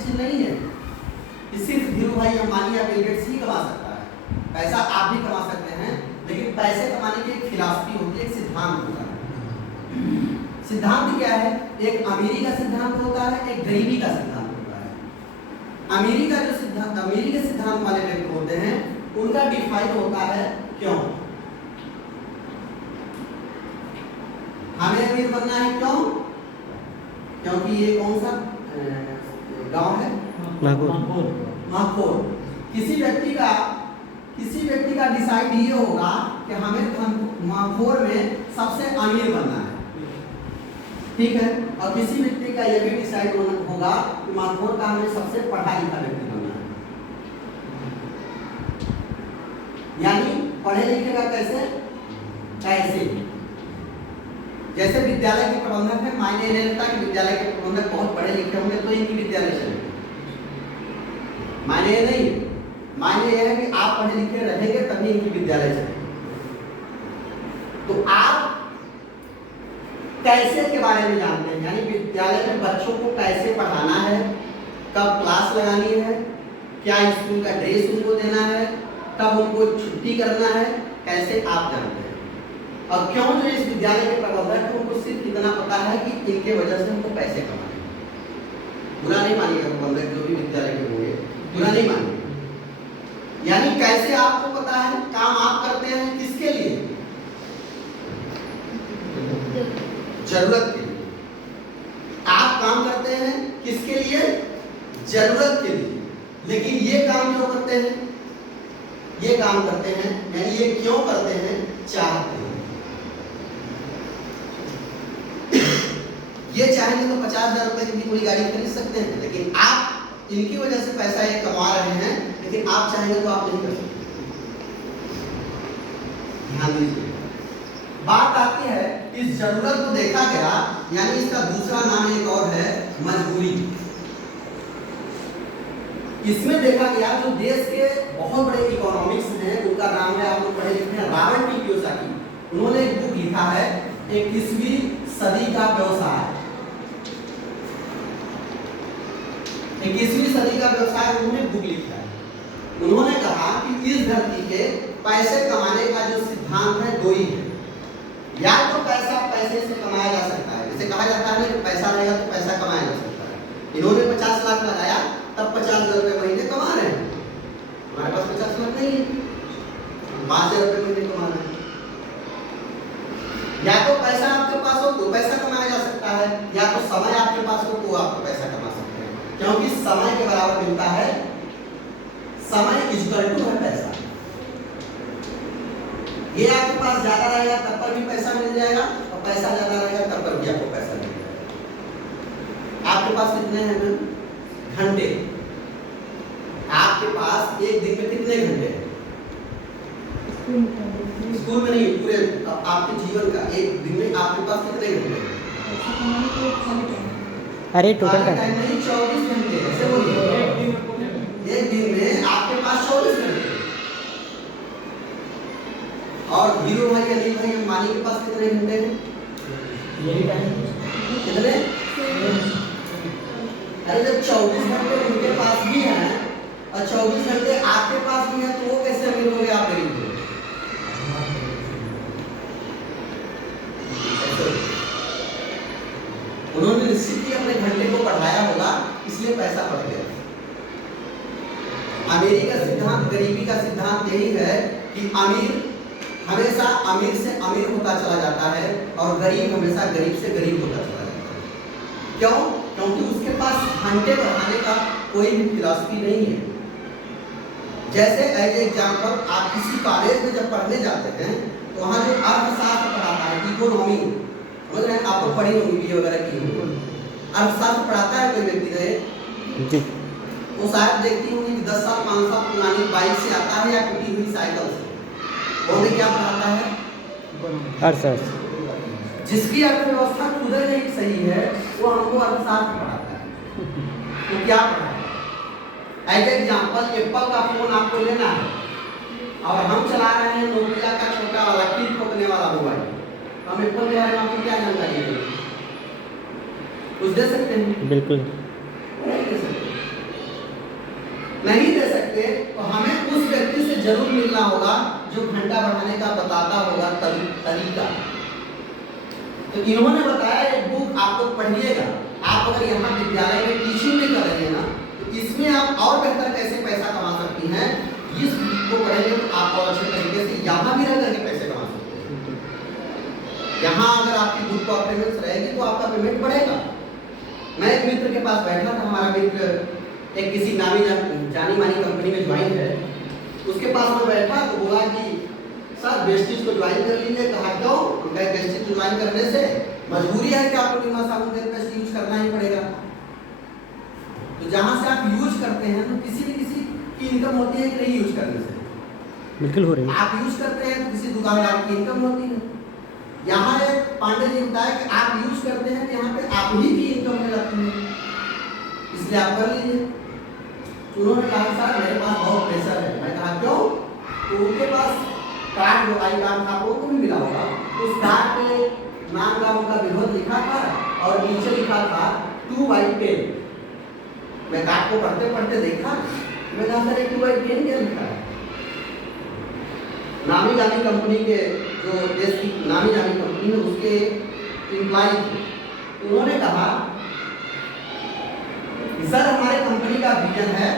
चीज नहीं है कि सिर्फ धीरू भाई अंबानी या बिल गेट्स ही कमा सकता है। पैसा आप भी कमा सकते हैं, लेकिन पैसे कमाने की एक फिलॉसफी होती है, एक सिद्धांत होता है। सिद्धांत क्या है? एक अमीरी का सिद्धांत होता है, एक गरीबी का सिद्धांत होता है। अमीरी का जो सिद्धांत, अमीरी के सिद्धांत वाले व्यक्ति होते हैं, उनका डिफाइन होता है क्यों? हमें अमीर बनना है क्यों? क्योंकि ये कौन सा गांव है? माहौल। किसी व्यक्ति का डिसाइड ये होगा कि हमें माहौल में सबसे अमीर बनना है, ठीक है। और किसी व्यक्ति का यह भी डिसाइड होगा कि माहौल का हमें सबसे पढ़ा लिखा व्यक्ति बनना है। यानी पढ़े लिखे का कैसे? जैसे विद्यालय के प्रबंधक है, मायने नहीं रहता कि विद्यालय के प्रबंधक बहुत पढ़े लिखे होंगे तो इनकी विद्यालय चलेगी, मायने नहीं। मायने यह है कि आप पढ़े लिखे रहेंगे तभी इनकी विद्यालय चलेगी। तो आप कैसे के बारे में जानते हैं, यानी विद्यालय में बच्चों को कैसे पढ़ाना है, कब क्लास लगानी है, क्या स्कूल का ड्रेस उनको देना है, कब उनको छुट्टी करना है, कैसे आप जानते हैं। और क्यों जो इस विद्यालय के प्रबंधक है उनको सिर्फ इतना पता है कि इनके वजह से उनको पैसे कमाने। बुरा नहीं मानिएगा प्रबंधक जो भी विद्यालय के होंगे, बुरा नहीं मानिएगा। यानी कैसे आपको पता है, काम आप करते हैं किसके लिए? जरूरत के लिए। आप काम करते हैं किसके लिए? जरूरत के लिए। लेकिन ये काम क्यों करते हैं? ये काम करते हैं यानी ये क्यों करते हैं? चाहते हैं। ये चाहेंगे तो 50,000 रुपए की भी कोई गाड़ी खरीद सकते हैं, लेकिन आप इनकी वजह से पैसा ये कमा रहे हैं, लेकिन आप चाहेंगे तो आप नहीं कर सकते। ध्यान दीजिए, बात आती है इस जरूरत को देखा गया, यानी इसका दूसरा नाम एक और है मजबूरी। इसमें देखा गया जो देश के बहुत बड़े इकोनॉमिक्स हैं, उनका नाम है, आप लोग पढ़े लिखे हैं, रॉबर्ट टी कियोसाकी। उन्होंने एक बुक लिखा है 21वीं सदी का व्यवसाय। 21वीं सदी का व्यवसाय उन्होंने बुक लिखा है। उन्होंने कहा कि इस धरती के पैसे कमाने का जो सिद्धांत है दो ही है। या तो पैसा पैसे से कमाया जा सकता है, जैसे कहा जाता है कि पैसा रहेगा तो पैसा कमाया जा सकता है। इन्होंने 50 लाख लगाया तब 50,000 रुपए महीने कमा रहे हैं। हमारे पास 50 लाख नहीं है, 5,000 रुपए महीने कमा रहे हैं। या तो पैसा आपके पास हो तो पैसा कमाया जा सकता है, या तो समय आपके पास हो तो आप पैसा कमा सकते हैं, क्योंकि समय के बराबर मिलता है। समय इक्वल टू है पैसा। ये आपके पास ज्यादा रहेगा तब पर भी पैसा मिल जाएगा, और पैसा ज्यादा रहेगा तब पर भी आपको पैसा मिल जाएगा। आपके पास कितने हैं घंटे? आपके पास एक दिन में कितने घंटे हैं? स्कूल में नहीं, पूरे आपके जीवन का एक दिन में आपके पास कितने घंटे हैं? अरे टोटल टाइम नहीं, 24 घंटे। ऐसे बोलिए, एक दिन में आपके पास 24 घंटे। और हीरो भाई अनिल भाई अंबानी के पास कितने घंटे हैं? कितने? अरे जब 24 घंटे उनके पास भी हैं और 24 घंटे आपके पास भी हैं, तो वो कैसे अमीर हो गए, आप गरीब हो? उन्होंने निश्चित ही अपने घंटे को बढ़ाया होगा, इसलिए पैसा बढ़ गया। अमीरी का सिद्धांत, गरीबी का सिद्धांत यही है कि अमीर हमेशा अमीर से अमीर होता चला जाता है और गरीब हमेशा गरीब से गरीब होता चला जाता है। क्यों? क्योंकि उसके पास घंटे बढ़ाने का कोई भी फिलॉसफी नहीं है। जैसे एज एग्जाम्पल, आप किसी कॉलेज में जब पढ़ने जाते हैं तो वहाँ जो अर्थशास्त्र पढ़ाता है, इकोनॉमी, समझ रहे हैं, आप लोग पढ़ी होंगी बीए वगैरह की, अर्थशास्त्र पढ़ाता है कोई व्यक्ति रहे, वो शायद देखती होंगी कि 10 साल 5 साल पुरानी बाइक से आता है या टूटी हुई साइकिल से। वो भी क्या पढ़ाता है? अर्थशास्त्र। जिसकी अर्थव्यवस्था खुद नहीं सही है वो हमको अर्थशास्त्र पढ़ाता है। तो क्या पढ़ाता है? एज एग्जाम्पल, एप्पल का फोन आपको लेना है और हम चला रहे हैं नोकिया का छोटा वाला कील ठोकने वाला मोबाइल, हम एप्पल के बारे में आपको क्या जानकारी है? कुछ दे सकते हैं? बिल्कुल नहीं दे सकते। करेंगे तो हमें उस व्यक्ति से जरूर मिलना होगा जो घंटा बढ़ाने का बताता होगा तरीका। तो इन्होंने बताया एक बुक आप लोग पढ़िएगा। आप अगर यहाँ विद्यालय में टीचिंग भी कर रहे हैं ना, तो इसमें आप और बेहतर कैसे पैसा कमा सकती हैं, इस बुक को पढ़ेंगे तो आप और अच्छे तरीके से यहाँ भी रह करके पैसे कमा सकते हैं। यहाँ अगर आपकी बुक पर पेमेंट रहेगी तो आपका पेमेंट बढ़ेगा। मैं एक मित्र के पास बैठा था, हमारा मित्र एक किसी नामी जानी मानी कंपनी में ज्वाइन है, उसके पास मैं बैठा तो बोला कि सर वेस्टिज को ज्वाइन कर लीजिए। कहा क्यों? उनका वेस्टिज को ज्वाइन करने से मजबूरी है कि आपको निरमा साबुन तेल पेस्ट यूज करना ही पड़ेगा। तो जहाँ से आप यूज करते हैं तो किसी न किसी की इनकम होती है कि नहीं यूज करने से? बिल्कुल हो रही है। आप यूज करते हैं तो किसी दुकानदार की इनकम होती है। यहाँ एक पांडे जी बताया कि आप यूज करते हैं तो यहाँ पे आप ही की इनकम में लगती है, इसलिए आप कर लीजिए। उन्होंने कहा सर मेरे पास बहुत प्रेशर है। मैं कहा क्यों? तो उनके पास कार्ड जो आई कार्ड था वो भी मिला होगा, उस कार्ड पे नाम का उनका विरोध लिखा था और नीचे लिखा था 2/10। मैं कार्ड को पढ़ते पढ़ते देखा, मैं कहा सर 2/10 क्या लिखा है? नामी जानी कंपनी के जो देश की नामी जानी कंपनी है उसके एम्प्लॉय थे, उन्होंने कहा सर हमारे कंपनी का विजन है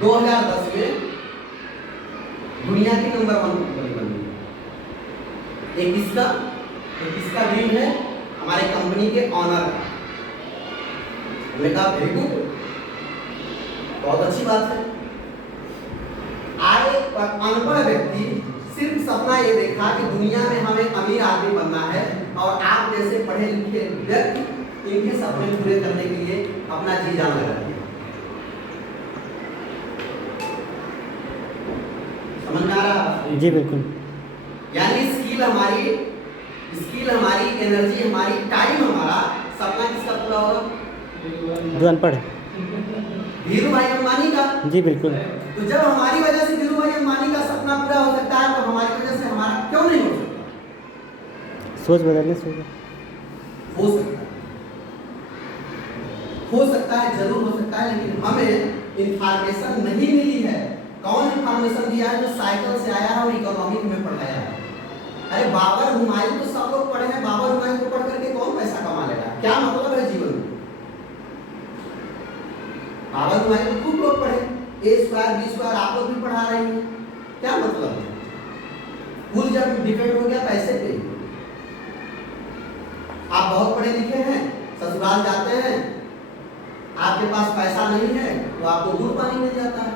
2010 में दुनिया की नंबर 1 कंपनी बननी। एक इसका ड्रीम है हमारे कंपनी के ऑनर का। हमने कहा वेरी गुड, बहुत अच्छी बात है। आए अनपढ़ व्यक्ति सिर्फ सपना ये देखा कि दुनिया में हमें अमीर आदमी बनना है, और आप जैसे पढ़े लिखे व्यक्ति इनके सपने पूरे करने के लिए अपना जी जान लगा दिया। समझ में आ रहा है? जी बिल्कुल। यानी स्किल हमारी एनर्जी हमारी टाइम हमारा सपना किसका पूरा होगा? जो अनपढ़ धीरू भाई अंबानी का। जी बिल्कुल। तो जब हमारी वजह से धीरू भाई अंबानी का सपना पूरा हो सकता है तो हमारी वजह से हमारा क्यों नहीं हो सकता? सोच बदलने से होगा। हो सकता है, जरूर हो सकता है, लेकिन हमें इंफॉर्मेशन नहीं मिली है। कौन इंफॉर्मेशन दिया है? जो साइकिल से आया है और इकोनॉमिक में पढ़ाया है। अरे बाबर हुमायूं तो सब लोग पढ़े हैं, बाबर हुमायूं को पढ़ करके कौन पैसा कमा लेगा? क्या मतलब है जीवन में? बाबर हुमायूं को खूब लोग पढ़े, A² B² आप लोग भी पढ़ा रहे हैं, क्या मतलब है? कुल जब डिपेंड हो गया पैसे पे। आप बहुत पढ़े लिखे हैं, ससुराल जाते हैं, आपके पास पैसा नहीं है तो आपको गुड़ पानी मिल जाता है।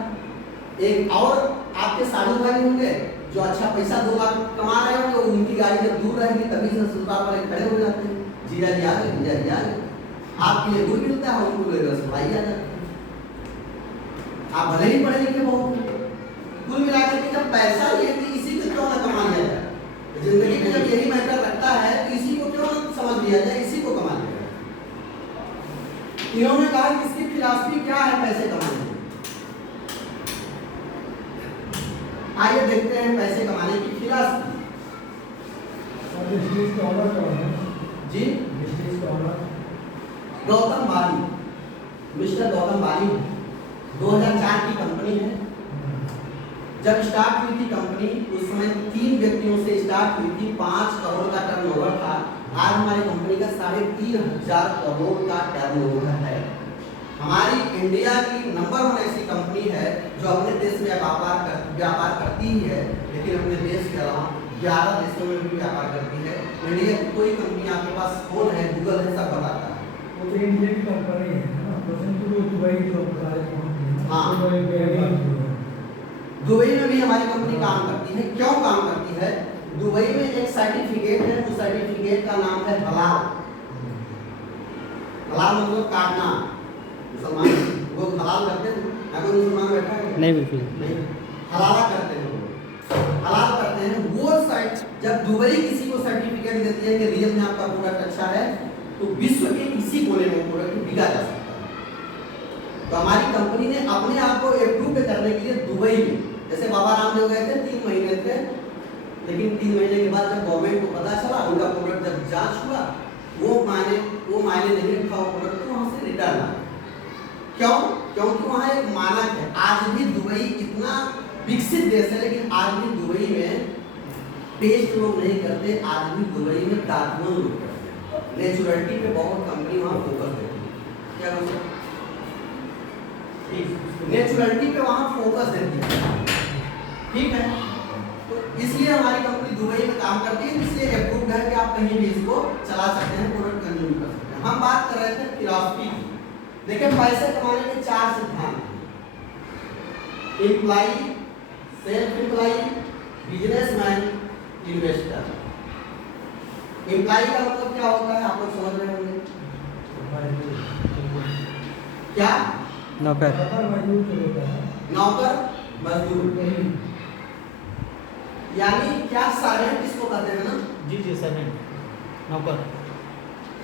एक और आपके साधु भाई होंगे जो अच्छा पैसा 2 लाख कमा रहे होंगे, उनकी गाड़ी जब दूर रहेगी तभी से ससुराल वाले खड़े हो जाते हैं, जीजा जी आ गए, जीजा जी आ गए। आपके लिए गुड़ मिलता है, उनको लेकर भाई आ जाते हैं। आप भले ही पढ़े लिखे बहुत, कुल मिलाकर के जब पैसा ये कि इसी को क्यों ना कमा लिया जाए, जिंदगी में जब यही मैटर रखता है तो इसी को क्यों ना समझ लिया जाए, इसी को कमा लिया जाए। इन्होंने कहा कि इसकी फिलॉसफी क्या है पैसे कमाने की। आइए देखते हैं पैसे कमाने की फिलॉसफी। जी गौतम बाली, मिस्टर गौतम बाली 2004 की कंपनी है। जब स्टार्ट हुई थी कंपनी उस समय 3 व्यक्तियों से स्टार्ट हुई थी, 5 करोड़ का टर्नओवर था। आज हमारी कंपनी का 3,500 करोड़ का टर्नओवर है। हमारी इंडिया की नंबर 1 ऐसी कंपनी है जो अपने देश में व्यापार करती ही है, लेकिन अपने देश के अलावा 11 देशों में भी व्यापार करती है। इंडिया की कोई कंपनी आपके पास फोन है, गूगल है, सब बताता है। वो तो इंडिया की कंपनी है ना, दुबई जो दुबई में भी हमारी कंपनी काम करती है। क्यों काम करती है? दुबई में एक सर्टिफिकेट है, उस सर्टिफिकेट का नाम है हलाल। हलाल मतलब काटना। मुसलमान वो हलाल करते हैं, अगर मुसलमान बैठा है नहीं बिल्कुल नहीं, हलाला करते हैं, हलाल करते हैं। वो साइट जब दुबई किसी को सर्टिफिकेट देती है कि रियल में आपका प्रोडक्ट अच्छा है, तो विश्व के किसी कोने में प्रोडक्ट बिका जा सकता है। तो हमारी कंपनी ने अपने आप को अप्रूव करने के लिए दुबई में, जैसे बाबा रामदेव गए थे 3 महीने थे, लेकिन 3 महीने के बाद जब गवर्नमेंट को पता चला, उनका प्रोडक्ट जब जांच हुआ, वो मायने नहीं रखा वो प्रोडक्ट, तो वहाँ से रिटर्न आ। क्यों? क्योंकि वहाँ एक मानक है। आज भी दुबई इतना विकसित देश है, लेकिन आज भी दुबई में टेस्ट लोग नहीं करते, आज भी दुबई में दातुन लोग करते हैं। नेचुरलिटी पे बहुत कंपनी वहाँ फोकस देती है। क्या बोलते हैं? नेचुरलिटी पे वहाँ फोकस देती है। ठीक है, तो इसलिए हमारी कंपनी दुबई में काम करती है, इसलिए अप्रूव्ड है कि आप कहीं भी इसको चला सकते हैं, प्रोडक्ट कंज्यूम कर सकते हैं। हम बात कर रहे थे फिलॉसफी की। देखिए, पैसे कमाने के 4 सिद्धांत हैं। Employ, self employ, businessman, investor. Employ का मतलब क्या होता है, आप लोग समझ रहे होंगे? क्या? नौकर। नौकर, मजदूर। यानी क्या सर्वेंट इसको कहते हैं ना? जी जी सर्वेंट, नौकर।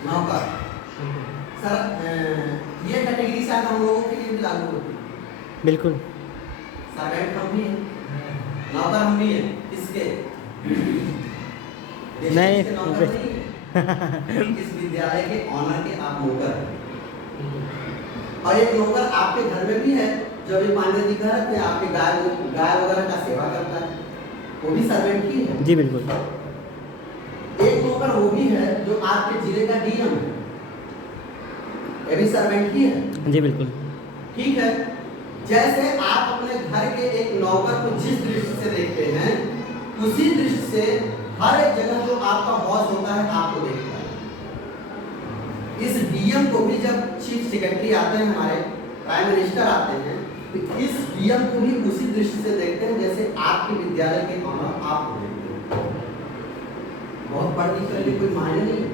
नौकर। सर, ये कैटेगरी शायद हम लोगों के लिए भी लागू होती है। बिल्कुल। सर्वेंट हम भी हैं, नौकर हम भी हैं। किसके? नहीं, किसके नौकर नहीं है? इस विद्यालय के ऑनर के आप नौकर हैं। और एक नौकर आपके घर में भी है, जो अभी पांडे जी कह रहे थे, आपके गाय वगैरह का सेवा करता है, वो भी सर्वेंट ही है। जी बिल्कुल। एक नौकर वो भी है जो आपके जिले का डीएम है, ये भी सर्वेंट ही है। जी बिल्कुल। ठीक है, जैसे आप अपने घर के एक नौकर को जिस दृष्टि से देखते हैं, उसी दृष्टि से हर एक जगह जो आपका बॉस होता है आपको देखता है। इस डीएम को भी जब चीफ सेक्रेटरी आते हैं, हमारे प्राइम मिनिस्टर आते हैं, तो इस डीएम को भी उसी दृष्टि से देखते हैं जैसे आपके विद्यालय के ऑनर आपको देखते हैं। बहुत पढ़ने के लिए कोई मायने नहीं है।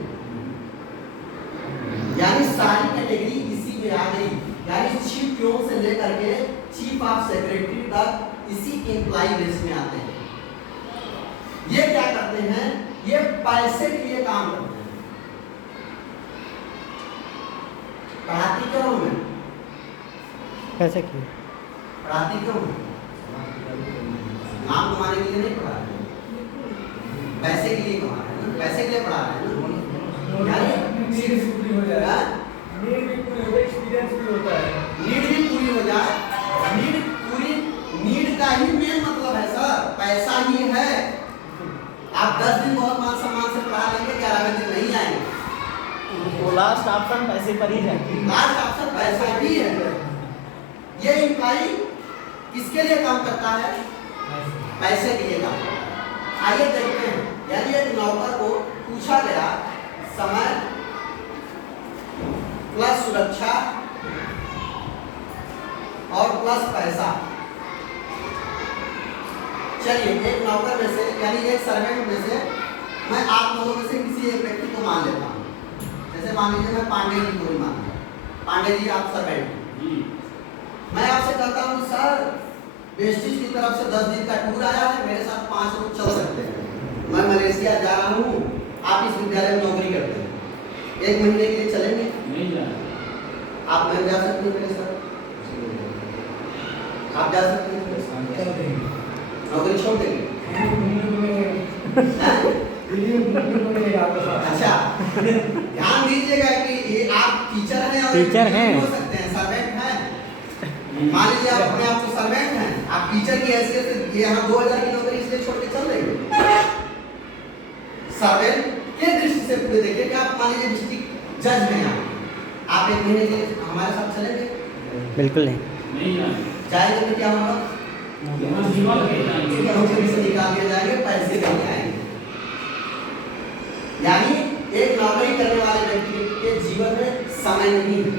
यानी सारी कैटेगरी इसी में आ गई। यानी चीफ प्यून से लेकर के चीफ ऑफ सेक्रेटरी तक इसी एम्प्लॉय लिस्ट में आते हैं। ये क्या करते हैं? ये पैसे के लिए काम करते हैं। पढ़ाती क्यों हमें? पैसे क्यों? पढ़ाती क्यों? नाम कमाने के लिए नहीं पढ़ा रहे, पैसे के लिए कमा रहे हैं ना, पैसे के लिए पढ़ा रहे हैं ना। यानी नीड भी पूरी हो जाए, हाँ? नीड भी पूरी हो जाए, एक्सपीरियंस भी होता है। नीड भी पूरी हो जाए। नीड का ही मेन मतलब है सर, पैसा ही है। आप 10 दिन बहुत मान सम्मान से पढ़ा लेंगे, 11वें दिन नहीं आएंगे। वो लास्ट ऑप्शन पैसे पर ही जाएगी। लास्ट ऑप्शन पैसा ही है। ये इम्प्लाई किसके लिए काम करता है? पैसे के लिए काम करता है। आइए देखते हैं। यानी एक नौकर को पूछा गया, समय प्लस सुरक्षा और प्लस पैसा। चलिए, एक नौकर में से यानी एक सर्वेंट में से मैं आप लोगों में से किसी एक व्यक्ति को मान लेता हूँ। जैसे मान लीजिए मैं पांडे जी को ही मान लिया। पांडे जी आप सर्वेंट हैं। मैं आपसे कहता हूँ सर, वेस्टिज की तरफ से 10 दिन का टूर आया है, मेरे साथ 5 लोग चल सकते हैं। मैं मलेशिया जा रहा हूँ, आप इस विद्यालय में नौकरी करते हैं, 1 महीने के लिए चलेंगे? नहीं जाना। आप नहीं जा सकते मेरे साथ? आप जा सकते हैं मेरे साथ? क्या देंगे? नौकरी छोड़ देंगे? अच्छा, ध्यान दीजिएगा कि ये आप टीचर हैं और टीचर हैं, हो सकते हैं, सर्वेंट हैं। मान लीजिए आप अपने आप को सर्वेंट हैं, आप टीचर की हैसियत से यहाँ 2000 की नौकरी इसलिए छोड़ के चल देंगे। सर्वेंट के दृष्टि से पूरे देखिए कि आप मान लीजिए डिस्ट्रिक्ट जज हैं, आप 1 महीने के लिए हमारे साथ चलेंगे? बिल्कुल नहीं। नहीं जाना। जाएंगे तो क्या होगा? नौकरी से निकाल दिए जाएंगे, पैसे नहीं आएंगे। यानी एक नौकरी करने वाले व्यक्ति के जीवन में समय नहीं है।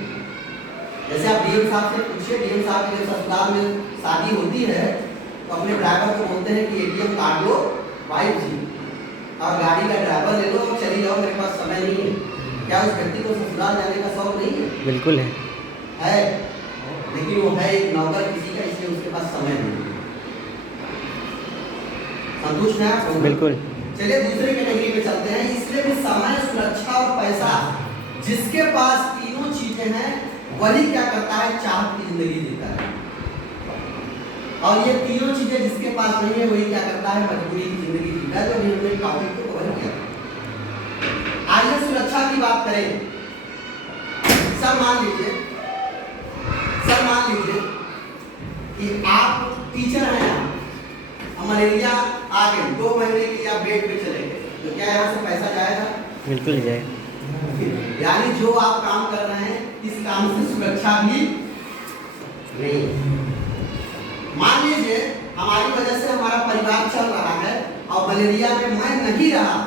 जैसे आप डीएम साहब से पूछिए, डीएम साहब के ससुराल में शादी होती है तो अपने ड्राइवर को बोलते हैं कि एटीएम कार्ड लो वाइफ जी, और गाड़ी का ड्राइवर ले लो और चली जाओ, मेरे पास समय नहीं है। क्या उस व्यक्ति को ससुराल जाने का शौक नहीं है? बिल्कुल है, लेकिन वो है एक नौकर किसी का, इसलिए उसके पास समय नहीं है। संतुष्ट हैं आप? बिल्कुल। चलिए दूसरे कैटेगरी पे चलते हैं। इसलिए भी समय, सुरक्षा और पैसा, जिसके पास तीनों चीजें हैं वही क्या करता है? चाहत की जिंदगी जीता है। और ये तीनों चीजें जिसके पास नहीं है वही क्या करता है? मजबूरी की जिंदगी जीता है। तो अभी हमने टॉपिक को कवर किया। आइए सुरक्षा की बात करें। सर मान लीजिए कि आप टीचर हैं यहाँ, मलेरिया आ गई, 2 महीने के लिए आप बेड पे चले गए, तो क्या यहाँ से पैसा जाएगा? बिल्कुल नहीं जाएगा। यानी जो आप काम कर रहे हैं इस काम से सुरक्षा भी नहीं। मान लीजिए हमारी वजह से हमारा परिवार चल रहा है और मलेरिया में मैं नहीं रहा,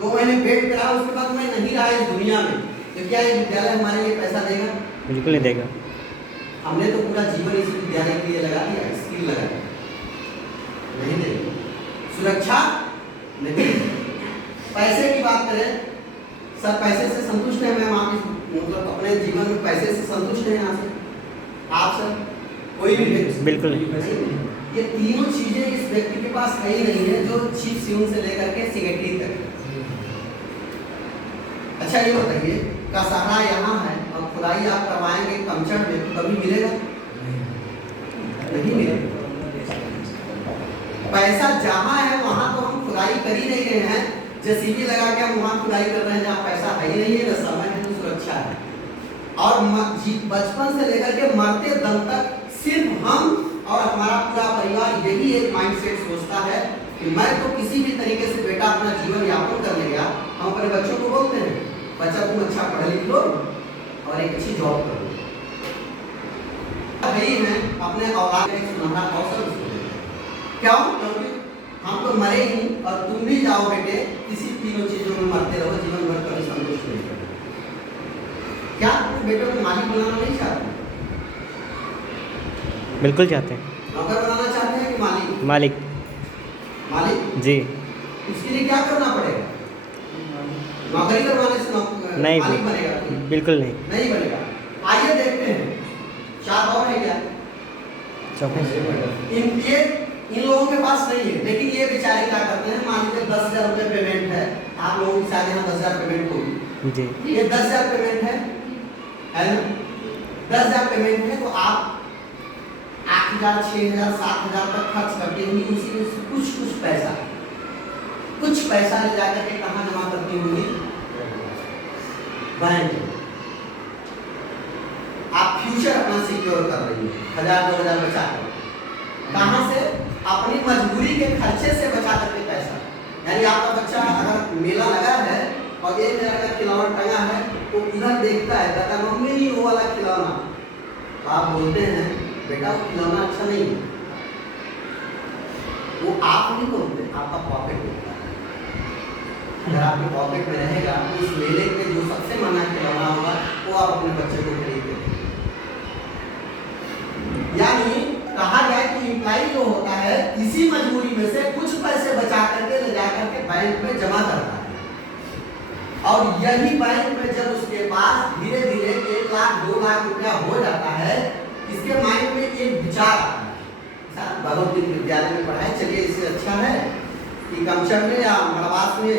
2 महीने बेड पे रहा, उसके बाद मैं नहीं रहा इस दुनिया में, तो क्या ये विद्यालय हमारे लिए पैसा देगा? बिल्कुल नहीं देगा। हमने तो पूरा जीवन इस विद्यालय के लिए लगा दिया, स्किल लगा दिया, नहीं देगा। सुरक्षा नहीं। पैसे की बात करें, सर पैसे से संतुष्ट है मैम, आप मतलब अपने जीवन में पैसे से संतुष्ट हैं यहाँ से? आप सर कोई भी व्यक्ति बिल्कुल नहीं। ये तीनों चीजें इस व्यक्ति के पास है ही नहीं है, जो चीफ सियून से लेकर के सेक्रेटरी तक। अच्छा ये बताइए, कसारा यहाँ है और खुदाई आप करवाएंगे कमचट में, तो कभी मिलेगा? नहीं मिलेगा। पैसा जहाँ है वहाँ तो हम खुदाई कर ही नहीं रहे हैं, जेसीबी लगा के हम वहाँ खुदाई कर रहे हैं जहाँ पैसा है ही नहीं है, न समय है, न सुरक्षा है। और बचपन से लेकर के मरते दम तक सिर्फ हम और हमारा पूरा परिवार यही एक माइंडसेट सोचता है कि मैं तो किसी भी तरीके से बेटा अपना जीवन यापन कर लेगा। हम अपने बच्चों को बोलते हैं, बच्चा तुम अच्छा पढ़ लिख लो और एक अच्छी जॉब करो। यही है अपने औलाद में सुनहरा अवसर क्यों? क्योंकि हम तो मरे ही और तुम भी जाओ बेटे किसी तीनों चीजों में मरते रहो, जीवन भर कभी संतुष्ट नहीं करो। क्या तुम बेटों को मालिक बनाना नहीं चाहते? बिल्कुल चाहते हैं। नौकर बनाना चाहते हैं कि मालिक? मालिक। मालिक जी। उसके लिए क्या करना पड़ेगा? नौकरी करवाने से नहीं, मालिक बनेगा? बिल्कुल नहीं। नहीं बनेगा। आइए देखते हैं, 4 और है क्या? इन लोगों के पास नहीं है, लेकिन ये बेचारे क्या करते हैं, मान लीजिए 10,000 रुपये पेमेंट है, आप लोगों की शायद यहाँ 10,000 पेमेंट होगी जी। ये 10,000 पेमेंट है ना? 10,000 पेमेंट है, तो आप 8,000, 6,000, 7,000 तक खर्च करते होंगे, उसी में से कुछ पैसा ले जाकर के कहाँ जमा करती होंगी? बैंक। आप फ्यूचर अपना सिक्योर कर रही है, 1,000-2,000 बचा कर। कहाँ से? अपनी मजबूरी के खर्चे से बचा करके पैसा। यानी आपका बच्चा अगर मेला लगा है और 1,000 का खिलौना टंगा है, तो इधर देखता है, कहता मम्मी नहीं वो वाला खिलौना, तो आप बोलते हैं बेटा वो खिलौना अच्छा नहीं है। वो आप नहीं बोलते, आपका पॉकेट बोलता है। अगर आपके पॉकेट में रहेगा तो इस मेले में जो सबसे महंगा खिलौना होगा वो आप अपने बच्चे को खरीद देंगे। यानी कहा जाए कि इम्प्लाई जो होता है इसी मजबूरी में से कुछ पैसे बचा करके ले जा करके बैंक में जमा करता है, और यही बैंक में जब उसके पास धीरे धीरे 1 लाख 2 लाख रुपया हो जाता है, इसके माइंड में एक विचार आता है, सर बहुत दिन विद्यालय में पढ़ाई, चलिए इससे अच्छा है कि कमचट में या मड़वास में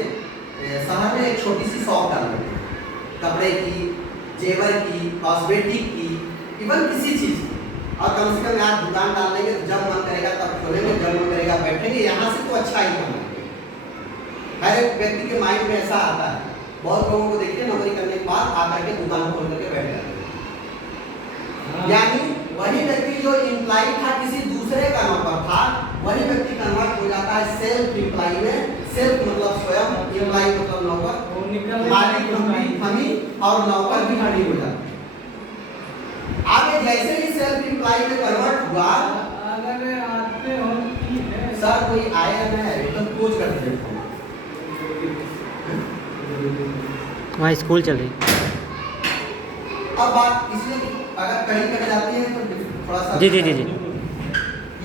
शहर में एक छोटी सी शॉप डाल देते हैं, कपड़े की, जेवर की, कॉस्मेटिक की, इवन किसी चीज की, और कम से कम यार दुकान डाल लेंगे तो जब मन करेगा तब खोलेंगे, जब मन करेगा बैठेंगे, यहाँ से तो अच्छा ही काम है। हर एक व्यक्ति के माइंड में ऐसा आता है। बहुत लोगों को देखिए नौकरी करने के बाद आकर के दुकान खोल करके बैठ जाते हैं। यानी वही व्यक्ति जो इम्प्लाई था किसी दूसरे का नौकर था, वही व्यक्ति कन्वर्ट हो जाता है सेल्फ इम्प्लाई में। सेल्फ मतलब स्वयं, इम्प्लाई मतलब नौकर, मालिक हम ही और नौकर भी हम ही हो जाते हैं। आगे जैसे ही सेल्फ इम्प्लाई में कन्वर्ट हुआ, अगर आते हो ठीक है सर कोई आया है एकदम कोच कर दीजिए। वहाँ स्कूल चल रही। अब बात इसलिए अगर कहीं कहीं जाती है तो थोड़ा सा जी।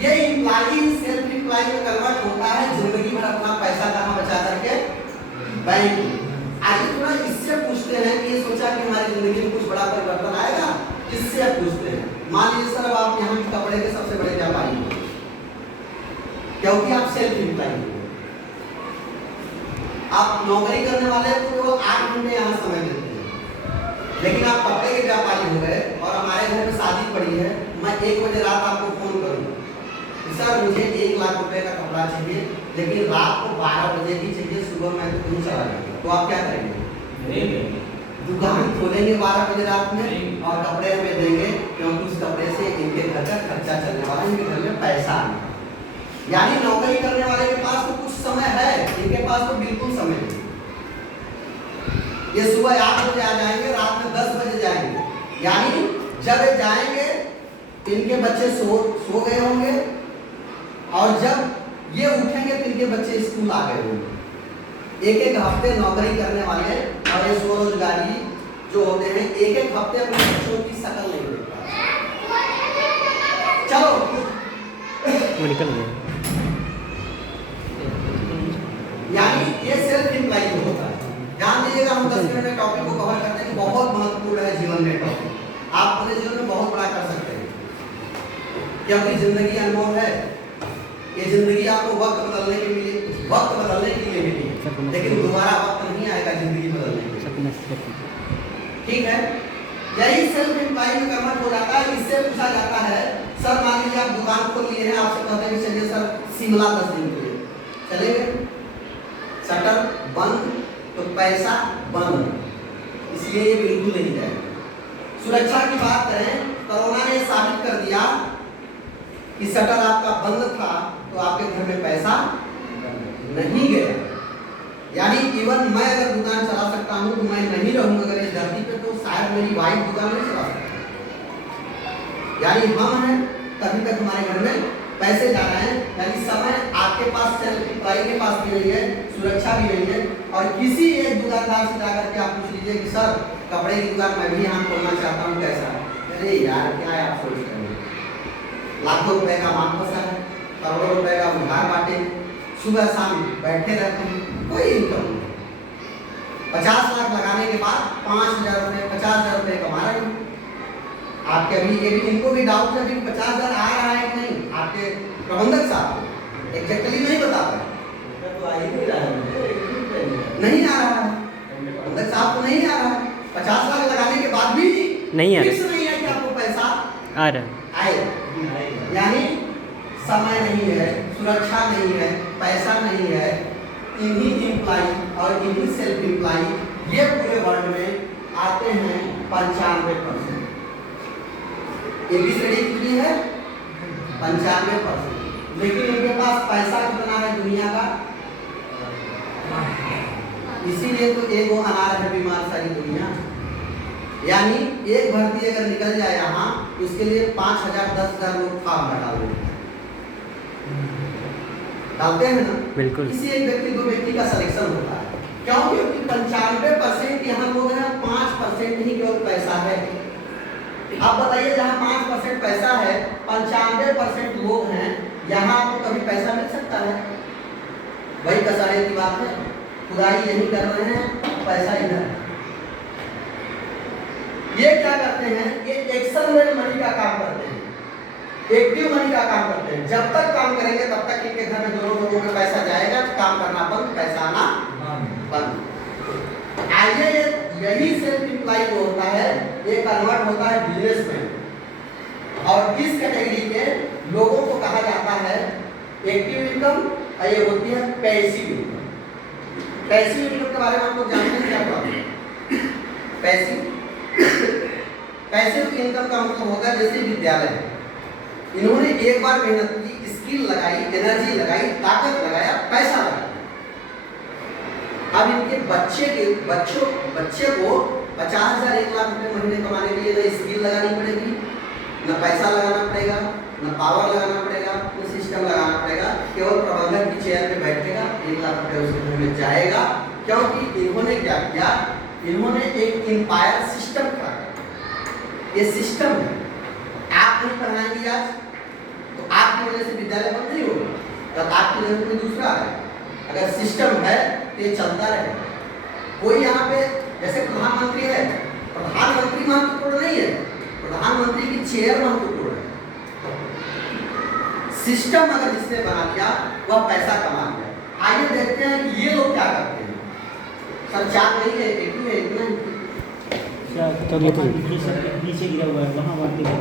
ये इम्प्लाई सेल्फ इम्प्लाई में कन्वर्ट होता है, जिंदगी भर अपना पैसा कहाँ बचा करके? बैंक। आगे थोड़ा इससे पूछते हैं कि ये सोचा कि हमारी जिंदगी में कुछ बड़ा परिवर्तन आएगा, इससे आप पूछते हैं। मान लीजिए सर अब आप यहाँ के कपड़े के सबसे बड़े व्यापारी हो, क्योंकि आप सेल्फ इम्प्लाई हो। आप नौकरी करने वाले को तो 8 घंटे यहाँ समय देते हैं, लेकिन आप कपड़े के व्यापारी हो गए और हमारे घर में शादी पड़ी है, मैं 1 बजे रात आपको फोन करूँगा, सर मुझे 1 लाख रुपए का कपड़ा चाहिए, लेकिन रात को 12 बजे ही चाहिए, सुबह मैं तो कहीं चला जाऊँगा, तो आप क्या करेंगे? दुकान खोलेंगे 12 बजे रात में और कपड़े हमें देंगे, क्योंकि उस कपड़े से इनके घर घर का खर्चा चलने वाला है, इनके घर में पैसा आने वाला है। यानी नौकरी करने वाले के पास तो कुछ समय है, इनके पास तो बिल्कुल समय नहीं। ये सुबह 8 बजे आ जाएंगे, रात में 10 बजे जाएंगे। यानी जब ये जाएंगे इनके बच्चे सो गए होंगे, और जब ये उठेंगे तो इनके बच्चे स्कूल आ गए होंगे। एक एक हफ्ते नौकरी करने वाले और ये स्वरोजगारी जो होते हैं, एक एक हफ्ते अपने बच्चों की शक्ल नहीं देख पाते। चलो वो निकल गए। यानी ये सेल्फ एम्प्लॉय होता है। ध्यान दीजिएगा, हम 10 मिनट में टॉपिक को कवर करते हैं, बहुत महत्वपूर्ण है जीवन में टॉपिक। आप अपने जीवन में बहुत बड़ा कर सकते हैं, क्योंकि जिंदगी अनमोल है। ये जिंदगी आपको वक्त बदलने के लिए मिली है, लेकिन दोबारा वक्त नहीं आएगा जिंदगी बदलने के लिए। ठीक है, यही सेल्फ एम्प्लॉय में कन्वर्ट हो जाता है। इससे पूछा जाता है, सर मान लीजिए आप दुकान खोल लिए हैं, आपसे कहते हैं कि चलिए सर शिमला 10 दिन के लिए चलेंगे, शटर बंद तो पैसा बंद, इसलिए ये बिल्कुल नहीं जाएगा। सुरक्षा की बात करें, कोरोना ने साबित कर दिया कि शटर आपका बंद था तो आपके घर में पैसा नहीं गया। यानी इवन मैं अगर दुकान चला सकता हूं तो मैं नहीं रहूंगा अगर इस धरती पे, तो शायद मेरी वाइफ दुकान नहीं चला सकती। यानी हम हैं तभी तक हमारे घर में पैसे जा रहे हैं। यानी समय आपके पास सेल्फ एम्प्लॉय के पास भी नहीं है, सुरक्षा भी नहीं है। और किसी एक दुकानदार से जाकर के आप पूछ लीजिए कि सर कपड़े की दुकान मैं भी यहाँ खोलना चाहता हूँ, कैसा है? अरे यार क्या है, आप सोच रहे हैं, लाखों रुपए का माल फंसा है, करोड़ों रुपए का उधार बांटे, सुबह शाम बैठे रहते हैं, कोई इनकम नहीं। 50 लाख लगाने के बाद 5,000 रुपये 50,000 रुपये कमा रहे हैं। आपके अभी ये भी इनको भी डाउट है कि 50,000 आ रहा है कि नहीं। आपके प्रबंधक साहब एग्जैक्टली नहीं बता पाए, तो आ ही नहीं रहा है, नहीं आ रहा है, प्रबंधक साहब को नहीं आ रहा है। 50 लाख लगाने के बाद भी नहीं आ रहा, फिक्स नहीं है कि आपको पैसा आ रहा आए। यानी समय नहीं है, सुरक्षा नहीं है, पैसा नहीं है। इन्हीं एम्प्लॉय और इन्हीं सेल्फ एम्प्लॉय ये पूरे वर्ल्ड में आते हैं 95%। ये भी स्टडी की है 95%। लेकिन उनके पास पैसा कितना है दुनिया का, इसीलिए तो एगो अनार है बीमार सारी दुनिया। यानी एक भर्ती अगर निकल जाए यहाँ, उसके लिए 5,000 10,000 लोग फॉर्म डाल डालते हैं ना, बिल्कुल। किसी एक व्यक्ति 2 व्यक्ति का सिलेक्शन होता है। क्यों? क्योंकि 95% यहाँ लोग हैं, 5% ही केवल पैसा है। आप बताइए, जहाँ 5% पैसा है, 95% लोग हैं, यहाँ आपको कभी पैसा मिल सकता है? वही कसारे की बात है, खुदाई यही कर रहे हैं, पैसा इधर है। ये क्या करते हैं, ये एक्शन मनी का काम करते हैं, एक्टिव मनी का काम करते हैं। जब तक काम करेंगे तब तक इनके घर में दोनों लोगों में पैसा जाएगा, काम करना बंद, पैसा आना बंद। आइए, यही सेल्फ एम्प्लॉय जो होता है ये कन्वर्ट होता है बिजनेस में, और इस कैटेगरी के लोगों को कहा जाता है एक्टिव इनकम, और ये होती है पैसिव इनकम। पैसिव इनकम के बारे में आप लोग जानते हैं क्या बात? पैसिव इनकम का मतलब होगा जैसे विद्यालय है, इन्होंने एक बार मेहनत की, स्किल लगाई, एनर्जी लगाई, ताकत लगाया, पैसा लगाया। अब इनके बच्चे को 50,000 1 लाख रुपए महीने कमाने के लिए न स्किल लगानी पड़ेगी, न पैसा लगाना पड़ेगा, न पावर लगाना पड़ेगा, न सिस्टम लगाना पड़ेगा। केवल प्रबंधक की चेयर पे बैठेगा, 1 लाख रुपए उसके घर में जाएगा। क्योंकि इन्होंने क्या किया, इन्होंने एक एम्पायर सिस्टम खड़ा किया। ये सिस्टम है, आप नहीं पढ़ाएंगे आज तो आपकी वजह से विद्यालय बंद नहीं होगा, तो आपकी वजह से कोई दूसरा है। अगर सिस्टम है तो ये चलता रहेगा। कोई यहाँ पे जैसे प्रधानमंत्री है, प्रधानमंत्री महत्वपूर्ण नहीं है, प्रधानमंत्री की चेयर महत्वपूर्ण है। सिस्टम अगर जिसने बना लिया वह पैसा कमा लिया। आइए देखते हैं कि ये लोग क्या करते हैं। सर चार नहीं है, एक ही है, इतना ही। तो नीचे गिरा हुआ है, वहाँ वाटी है,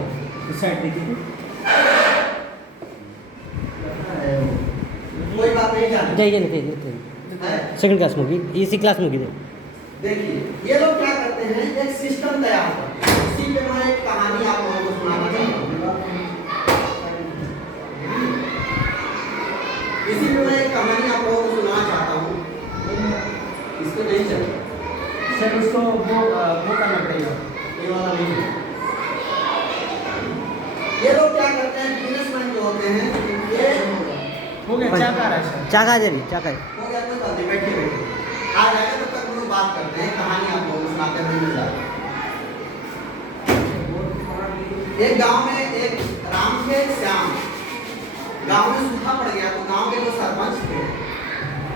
उस साइड देखिए। कोई बात नहीं जाने जाइए सेकंड क्लास में भी, इसी क्लास में भी देखिए ये लोग क्या करते हैं, एक सिस्टम तैयार करते हैं। इसी पे मैं एक कहानी आप लोगों को सुनाना चाहूँगा। इस्तेमाल नहीं है। ये लोग क्या करते हैं, बिजनेसमैन जो होते हैं, ये हो गया क्या कर रहा है सर? चाका जरी चाका हो गया, कोई बात नहीं, बैठिए बैठिए, आ जाएगा तब तक हम लोग बात करते हैं, कहानी आप लोगों को सुनाते हुए मिल जाएगा। एक गांव में एक राम थे, श्याम। गांव में सूखा पड़ गया तो गांव के जो सरपंच थे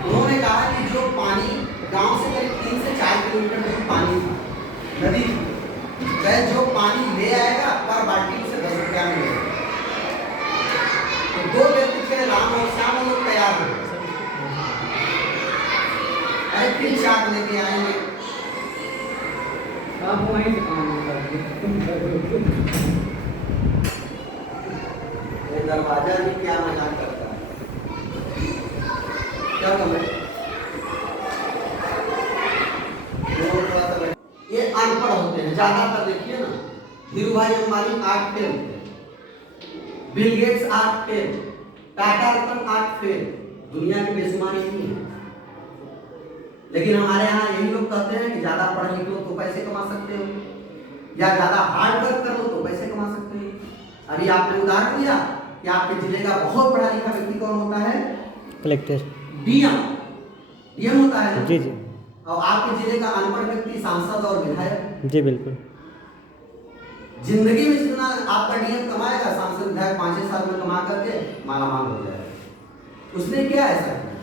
उन्होंने कहा कि जो पानी गांव से करीब 3 से 4 किलोमीटर दूर पानी था, नदी थी, वह जो पानी ले आएगा पर बाल्टी उसे 10 रुपया मिलेगा। तो 2 व्यक्ति थे, राम और श्याम, वो लोग तैयार हो गए। अरे फिर चाक लेके आएंगे, आप वहीं से काम करते ये दरवाजा भी क्या मजाक करता है, क्या कमें? ये अनपढ़ होते हैं ज्यादातर, देखिए ना, Dhirubhai Ambani 8 fail, Bill Gates 8 fail, Tata Ratan 8 fail, दुनिया के बेशुमार यही है। लेकिन हमारे यहाँ यही लोग कहते हैं कि ज्यादा पढ़ लिख लो तो पैसे कमा सकते हो, या ज्यादा हार्ड वर्क कर लो तो पैसे कमा सकते हो। अभी आपने उदाहरण दिया कि आपके जिले का बहुत पढ़ा लिखा व्यक्ति कौन होता है? कलेक्टर डीएम, डीएम होता है ना? जी जी और आपके जिले का अनपढ़ व्यक्ति सांसद और विधायक। जी बिल्कुल। जिंदगी में जितना आपका डीएम कमाएगा, सांसद विधायक 5-6 साल में कमा करके मालामाल हो जाएगा। उसने क्या ऐसा किया?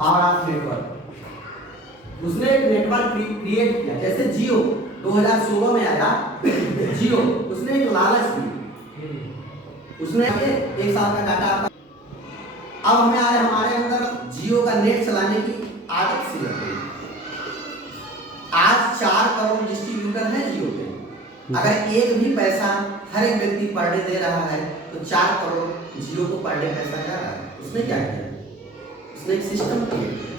पावर ऑफ नेटवर्क, उसने एक नेटवर्क क्रिएट किया। जैसे जियो 2016 में आया जियो, उसने एक लालच दी, उसने 1 साल का डाटा आता, अब हमारे अंदर जियो का नेट चलाने की आदत सी लग गई। आज 4 करोड़ डिस्ट्रीब्यूटर हैं जियो के, अगर एक भी पैसा हर एक व्यक्ति पर डे दे रहा है तो 4 करोड़ जियो को पर डे पैसा जा रहा है। उसने क्या किया? उसने एक सिस्टम क्रिएट किया।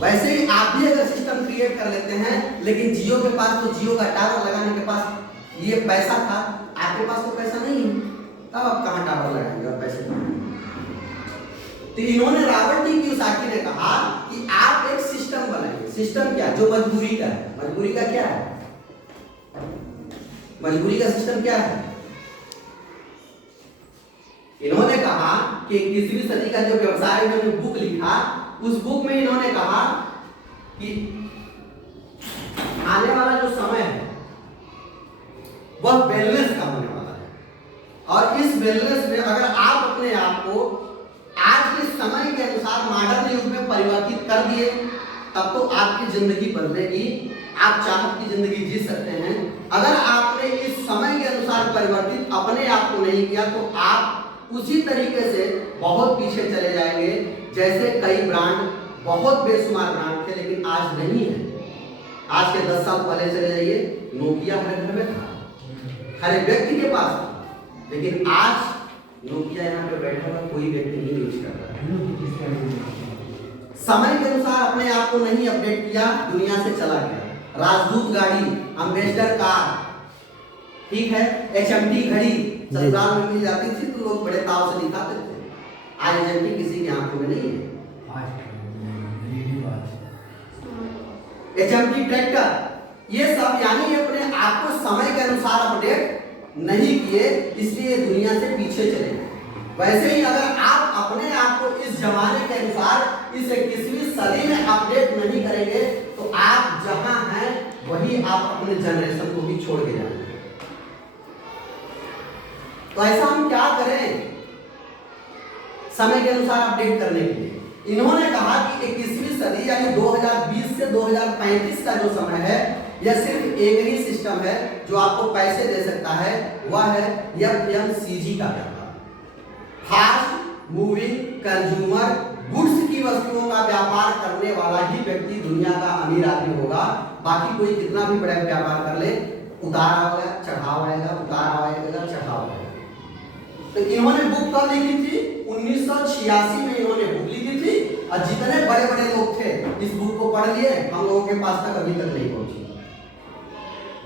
वैसे ही आप भी अगर सिस्टम क्रिएट कर लेते हैं, लेकिन जियो के पास तो जियो का टावर लगाने के पास ये पैसा था, आपके पास तो पैसा नहीं है, तब आप कहाँ टावर लगाएंगे और पैसे कमाएंगे? तो इन्होंने रावटी की साकी ने कहा कि आप एक सिस्टम बनाइए। सिस्टम क्या? जो मजबूरी का है। मजबूरी का क्या है? मजबूरी का सिस्टम क्या है? इन्होंने कहा कि 21वीं सदी का जो व्यवसाय इन्होंने बुक लिखा, उस बुक में इन्होंने कहा कि आने वाला जो समय है वह वेलनेस का होने वाला है, और इस वेलनेस में अगर आप अपने आप को आज के समय के अनुसार मॉडर्न युग में परिवर्तित कर दिए, तब तो आपकी जिंदगी बदलेगी, आप चाहत की जिंदगी जी सकते हैं। अगर आपने इस समय के अनुसार परिवर्तित अपने आप को नहीं किया तो आप उसी तरीके से बहुत पीछे चले जाएंगे। जैसे कई ब्रांड, बहुत बेशुमार ब्रांड थे, लेकिन आज नहीं है। आज के 10 साल पहले चले जाइए, नोकिया हर घर में था, हर एक व्यक्ति के पास था, लेकिन आज नोकिया यहाँ पे बैठा हुआ कोई व्यक्ति नहीं यूज कर रहा है। समय के अनुसार अपने आप को नहीं अपडेट किया, दुनिया से चला गया। राजदूत गाड़ी, एम्बेसडर कार, ठीक है, HMT घड़ी ससुराल में मिल जाती थी तो लोग बड़े ताव से दिखाते थे। आज HMT किसी की आंखों में नहीं है। HMT ट्रैक्टर, ये सब यानी अपने आप को समय के अनुसार अपडेट नहीं किए, इसलिए दुनिया से पीछे चले। वैसे ही अगर आप अपने आप को इस जमाने के अनुसार इस 21वीं सदी में अपडेट नहीं करेंगे तो आप जहां हैं वही आप अपने जनरेशन को भी छोड़ के जाएंगे। तो ऐसा हम क्या करें समय के अनुसार अपडेट करने के लिए? इन्होंने कहा कि 21वीं सदी यानी 2020 से 2035 का जो समय है, यह सिर्फ एक ही सिस्टम है जो आपको पैसे दे सकता है, वह है FMCG का व्यापार, फास्ट मूविंग कंज्यूमर गुड्स की वस्तुओं का व्यापार करने वाला ही व्यक्ति दुनिया का अमीर आदमी होगा। बाकी कोई कितना भी बड़ा व्यापार कर ले, उतार आएगा चढ़ाव आएगा, उतार आएगा चढ़ाव आएगा। तो इन्होंने बुक कब लिखी थी? 1986 में इन्होंने बुक लिखी थी, और जितने बड़े बड़े लोग थे इस बुक को पढ़ लिए, हम लोगों के पास तक अभी तक नहीं पहुंची।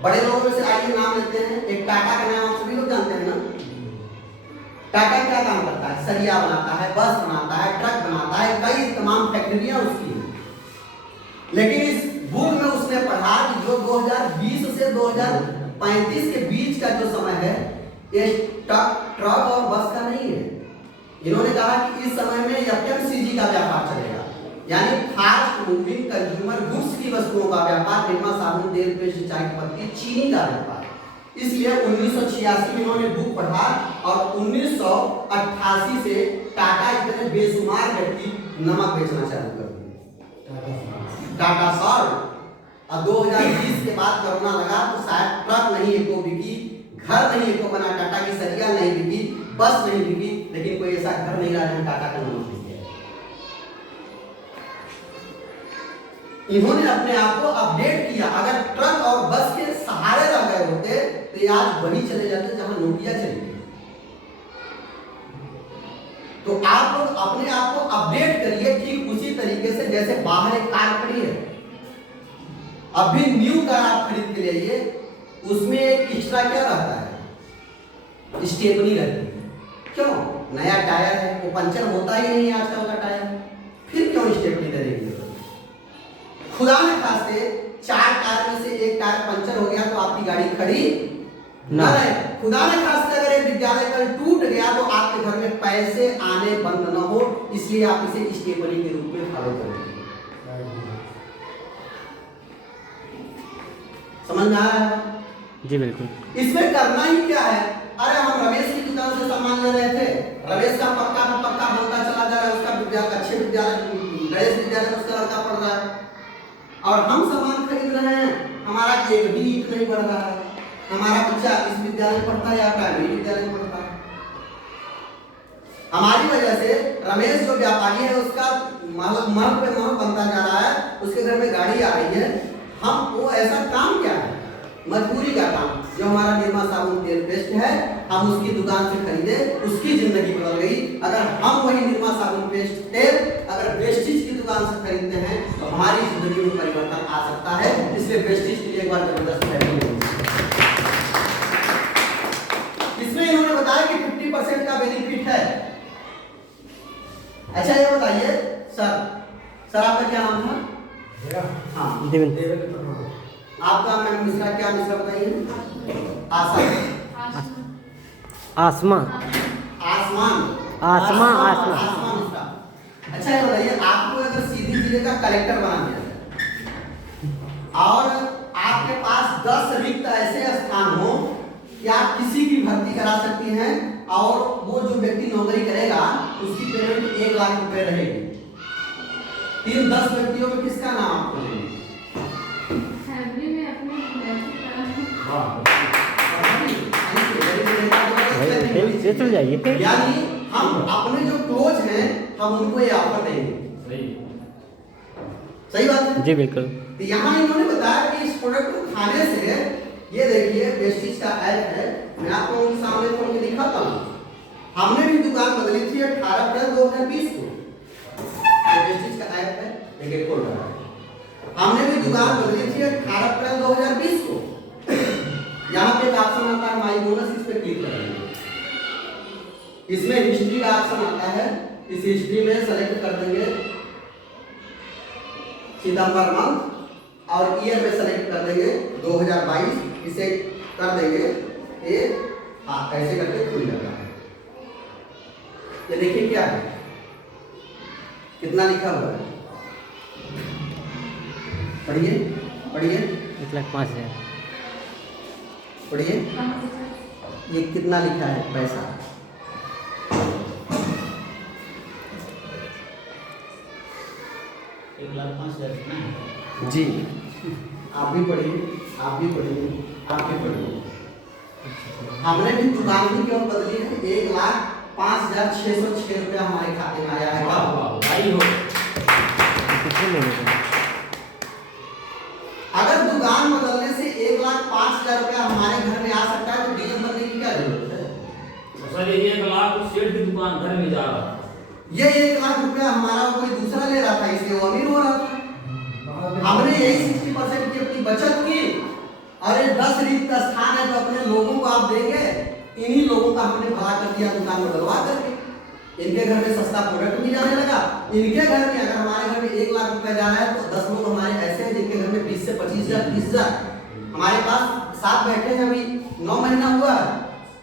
बड़े लोगों में से आइए नाम लेते हैं। एक टाटा का नाम आप सभी लोग जानते हैं ना? टाटा क्या काम करता है? सरिया बनाता है, बस बनाता है, ट्रक बनाता है, कई तमाम फैक्ट्रियां उसकी हैं। लेकिन इस बुक में उसने पढ़ा जो 2020 से 2035 के बीच का जो समय है, ये ट्रक और बस का नहीं है। इन्होंने कहा कि इस समय में एफएमसीजी का व्यापार चलेगा, यानी फास्ट मूविंग कंज्यूमर गुड्स की वस्तुओं का व्यापार, निरमा, साबुन, तेल, पेस्ट, चाय की पत्ती, चीनी का व्यापार। इसलिए 1986 में इन्होंने बुक पढ़ा और 1988 से टाटा इतने बेशुमार व्यक्ति नमक बेचना चालू कर दिए, टाटा सॉल्ट। और 2020 के बाद कोरोना लगा तो शायद ट्रक नहीं एको बिकी, घर नहीं एको बना, टाटा की सरिया नहीं बिकी, बस नहीं बिकी, लेकिन कोई ऐसा घर नहीं रहा जहाँ टाटा का नमक बिक गया। इन्होंने अपने आप को अपडेट किया। अगर ट्रक और बस के सहारे रह गए होते तो ये आज वही चले जाते जहां नोकिया चली गई। तो आप लोग अपने आप को अपडेट करिए ठीक उसी तरीके से जैसे बाहर एक कार खड़ी है, अभी न्यू कार आप खरीद के लाइए, उसमें एक एक्स्ट्रा क्या रहता है, स्टेपनी रहती है। क्यों? नया टायर है, वो पंचर होता ही नहीं है आजकल का टायर, फिर क्यों स्टेपनी देंगे? खुदा न खास्ते 4 टायर में से एक टायर पंचर हो गया तो आपकी गाड़ी खड़ी ना रहे। खुदा न खास्ते अगर एक विद्यालय कल टूट गया तो आपके घर में पैसे आने बंद न हो, इसलिए आप इसे स्टेपनी के रूप में फॉलो करें। समझ में आ रहा है? जी बिल्कुल। इसमें करना ही क्या है? अरे हम रमेश की दुकान से सामान ले रहे थे, रमेश का पक्का बनता चला जा रहा है, उसका विद्यालय अच्छे विद्यालय गणेश विद्यालय में उसका लड़का पढ़ रहा है, और हम सामान खरीद रहे हैं, हमारा एक भी ईंट नहीं बढ़ रहा है। हमारा बच्चा इस विद्यालय में पढ़ता है या प्राइवेट विद्यालय में पढ़ता है। हमारी वजह से रमेश जो व्यापारी है उसका महल पे महल बनता जा रहा है, उसके घर में गाड़ी आ रही है। हम वो ऐसा काम क्या है, मजबूरी का काम, जो हमारा निरमा, साबुन, तेल, पेस्ट है, हम उसकी दुकान से खरीदे, उसकी जिंदगी बदल गई। अगर हम वही निरमा, साबुन, पेस्ट, तेल अगर वेस्टिज की दुकान से खरीदते हैं तो हमारी जिंदगी में परिवर्तन आ सकता है। इसलिए वेस्टिज के लिए एक बार जबरदस्त है। इसमें इन्होंने बताया कि 50% का बेनिफिट है। अच्छा ये बताइए सर आपका क्या नाम था? हाँ देवेंद्र। आपका मैम मिश्रा, क्या मिश्रा बताइए? आशा, आसमा, आसमान, आसमा, आसमा मिश्रा। अच्छा ये बताइए, आपको अगर सीधी जिले का कलेक्टर बना दिया जाए और आपके पास 10 रिक्त ऐसे स्थान हो कि आप किसी की भर्ती करा सकती हैं और वो जो व्यक्ति नौकरी करेगा उसकी पेमेंट 1 लाख रुपए रहेगी, 10 व्यक्तियों में किसका नाम आपको लेंगे? चल जाइए। यानी हम अपने जो क्लोज हैं हम उनको ये ऑफर देंगे। सही बात है? जी बिल्कुल। तो यहाँ इन्होंने बताया कि इस प्रोडक्ट को खाने से, ये देखिए वेस्टिज का ऐप है, मैं आपको उनके सामने खोल के दिखाता हूँ। हमने भी दुकान बदली थी 18 अप्रैल 2020 को। वेस्टिज का ऐप है, देखिए खोल रहा है। हमने भी दुकान बदली थी 18 अप्रैल 2020 को। यहाँ पे एक ऑप्शन आता है माई बोनस, इस पे क्लिक करेंगे। इसमें हिस्ट्री का ऑप्शन आता है, इस हिस्ट्री में सेलेक्ट कर देंगे सितंबर मंथ और ईयर में सेलेक्ट कर देंगे 2022, इसे कर देंगे ये ऐसे करके खुल जाता है। ये देखिए क्या है, कितना लिखा हुआ है, पढ़िए 1,05,000। पढ़िए ये कितना लिखा है पैसा। जी आप भी पढ़िए, आप भी पढ़िए, आप भी पढ़िए। हमने भी दुकान भी क्यों बदली है? 1,05,606 रुपया हमारे खाते में आया है। अगर दुकान बदलने से 1,05,000 रुपया हमारे घर में आ सकता है तो डीएम बनने की क्या जरूरत है? सर ये 1 लाख सेठ की दुकान घर में जा रहा था। ये 1 लाख रुपया हमारा कोई दूसरा ले रहा था, इसलिए वो अमीर हो रहा था। हमने यही 60% की अपनी बचत की और ये 10 रिक्त का स्थान है जो अपने लोगों को आप देंगे, इन्हीं लोगों का हमने भला कर दिया दुकान बदलवा करके। इनके घर में सस्ता प्रोडक्ट भी जाने लगा। इनके घर में अगर हमारे घर में 1 लाख रुपए जा रहा है, तो 10 लोग हमारे ऐसे हैं जिनके घर में 20 से 25,000 30,000। हमारे पास साथ बैठे हैं, अभी 9 महीना हुआ,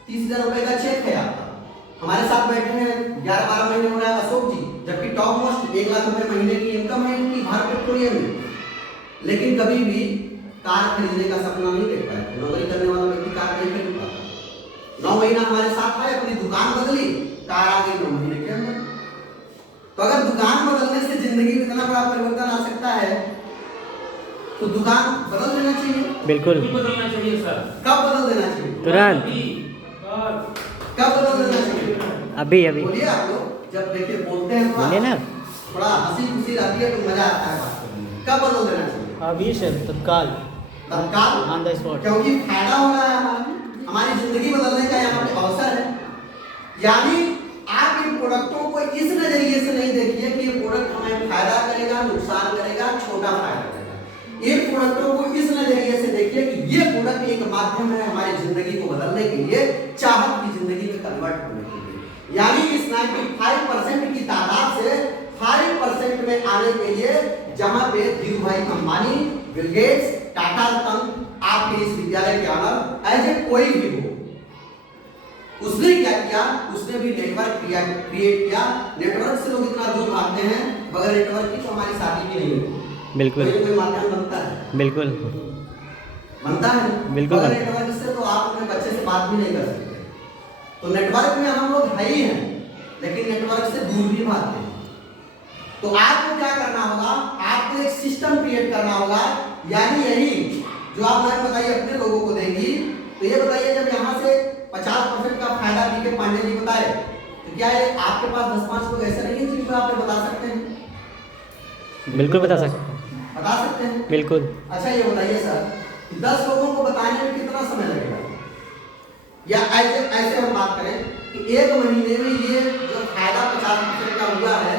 30,000 रुपए का चेक है आपका। हमारे साथ बैठे हैं 11-12 महीने हो रहा है अशोक जी, जबकि टॉप मोस्ट 1 लाख रुपए महीने की इनकम है इनकी भारत पेट्रोलियम में, लेकिन कभी भी कार खरीदने का सपना नहीं देख पाए। नौकरी करने वाला व्यक्ति कार नहीं खरीद पाता। 9 महीना हमारे साथ है, अपनी दुकान बदली, कार आ गई 9 महीने के अंदर। तो अगर दुकान बदलने से जिंदगी में इतना बड़ा परिवर्तन आ सकता है, तो दुकान बदल देना चाहिए। बिल्कुल बदलना चाहिए सर। कब बदल देना चाहिए? तुरंत, कब बदल देना चाहिए? अभी अभी बोलिए आप लोग, जब देखिए बोलते हैं बोलिए ना। थोड़ा हंसी खुशी रहती है तो मजा आता है बात करने में। कब बदल देना चाहिए? अभी सर तत्काल तत्काल, ऑन द स्पॉट, क्योंकि फायदा हो रहा है हमारी जिंदगी बदलने का यहाँ पे अवसर है। यानी आप इन प्रोडक्टों को इस नजरिए से नहीं देखिए कि ये प्रोडक्ट हमें फायदा करेगा, नुकसान करेगा, छोटा फायदा करेगा। इन प्रोडक्टोों को इस नजरिए से देखिए कि ये प्रोडक्ट एक माध्यम है हमारी जिंदगी को बदलने के लिए, चाहत की जिंदगी में कन्वर्ट होने के लिए। यानी इस 95% की तादाद से 5% में आने के लिए, जहां पे धीरू भाई अंबानी, बिल गेट्स, टाटा रतन आपके इस विद्यालय के ऑनर एज ए कोई भी हो, उसने क्या किया? उसने भी नेटवर्क क्रिएट किया। नेटवर्क से लोग इतना दूर भागते हैं, बगैर नेटवर्क की तो हमारी शादी भी नहीं होती। बिल्कुल कोई माध्यम बनता है, बिल्कुल बनता है बिल्कुल। बगैर नेटवर्क से तो आप अपने बच्चे से बात भी नहीं कर सकते। तो नेटवर्क में हम लोग है ही हैं, लेकिन नेटवर्क से दूर भी भागते हैं। तो आपको क्या करना होगा? आपको एक सिस्टम क्रिएट करना होगा। यानी यही जो आप लाइन बताइए अपने लोगों को देंगी, तो ये बताइए जब यहाँ से 50% का फायदा बीके पांडे जी बताए, तो क्या ये आपके पास 10-5 लोग ऐसे नहीं है जिनको आप बता सकते हैं? बिल्कुल बता सकते हैं, बता सकते हैं, बिल्कुल। अच्छा ये बताइए सर, 10 लोगों को बताने में कितना समय लगेगा? या ऐसे हम बात करें कि 1 महीने में ये जो फायदा 50% का हुआ है,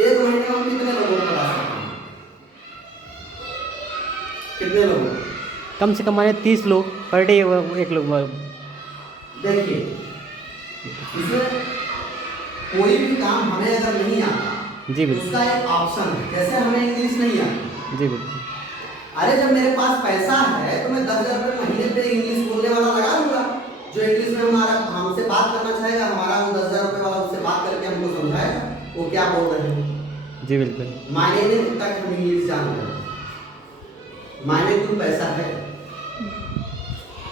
1 महीने में हम कितने लोगों को बता सकते हैं? कितने लोग? कम से कम हमारे 30 लोग पर डे, एक लोग। देखिए, इसमें कोई भी काम हमें अगर नहीं आता, जी बिल्कुल, उसका एक ऑप्शन है। जैसे हमें इंग्लिश नहीं आती, जी बिल्कुल। अरे जब मेरे पास पैसा है तो मैं 10,000 रुपये महीने पे इंग्लिश बोलने वाला लगा लूंगा, जो इंग्लिश में हमारा हमसे बात करना चाहेगा, हमारा वो 10,000 रुपये वाला उससे बात करके हमको समझाएगा वो क्या बोल रहे हैं। जी बिल्कुल। मायने नहीं तक हम इंग्लिश जान रहे हैं, मायने तो पैसा है।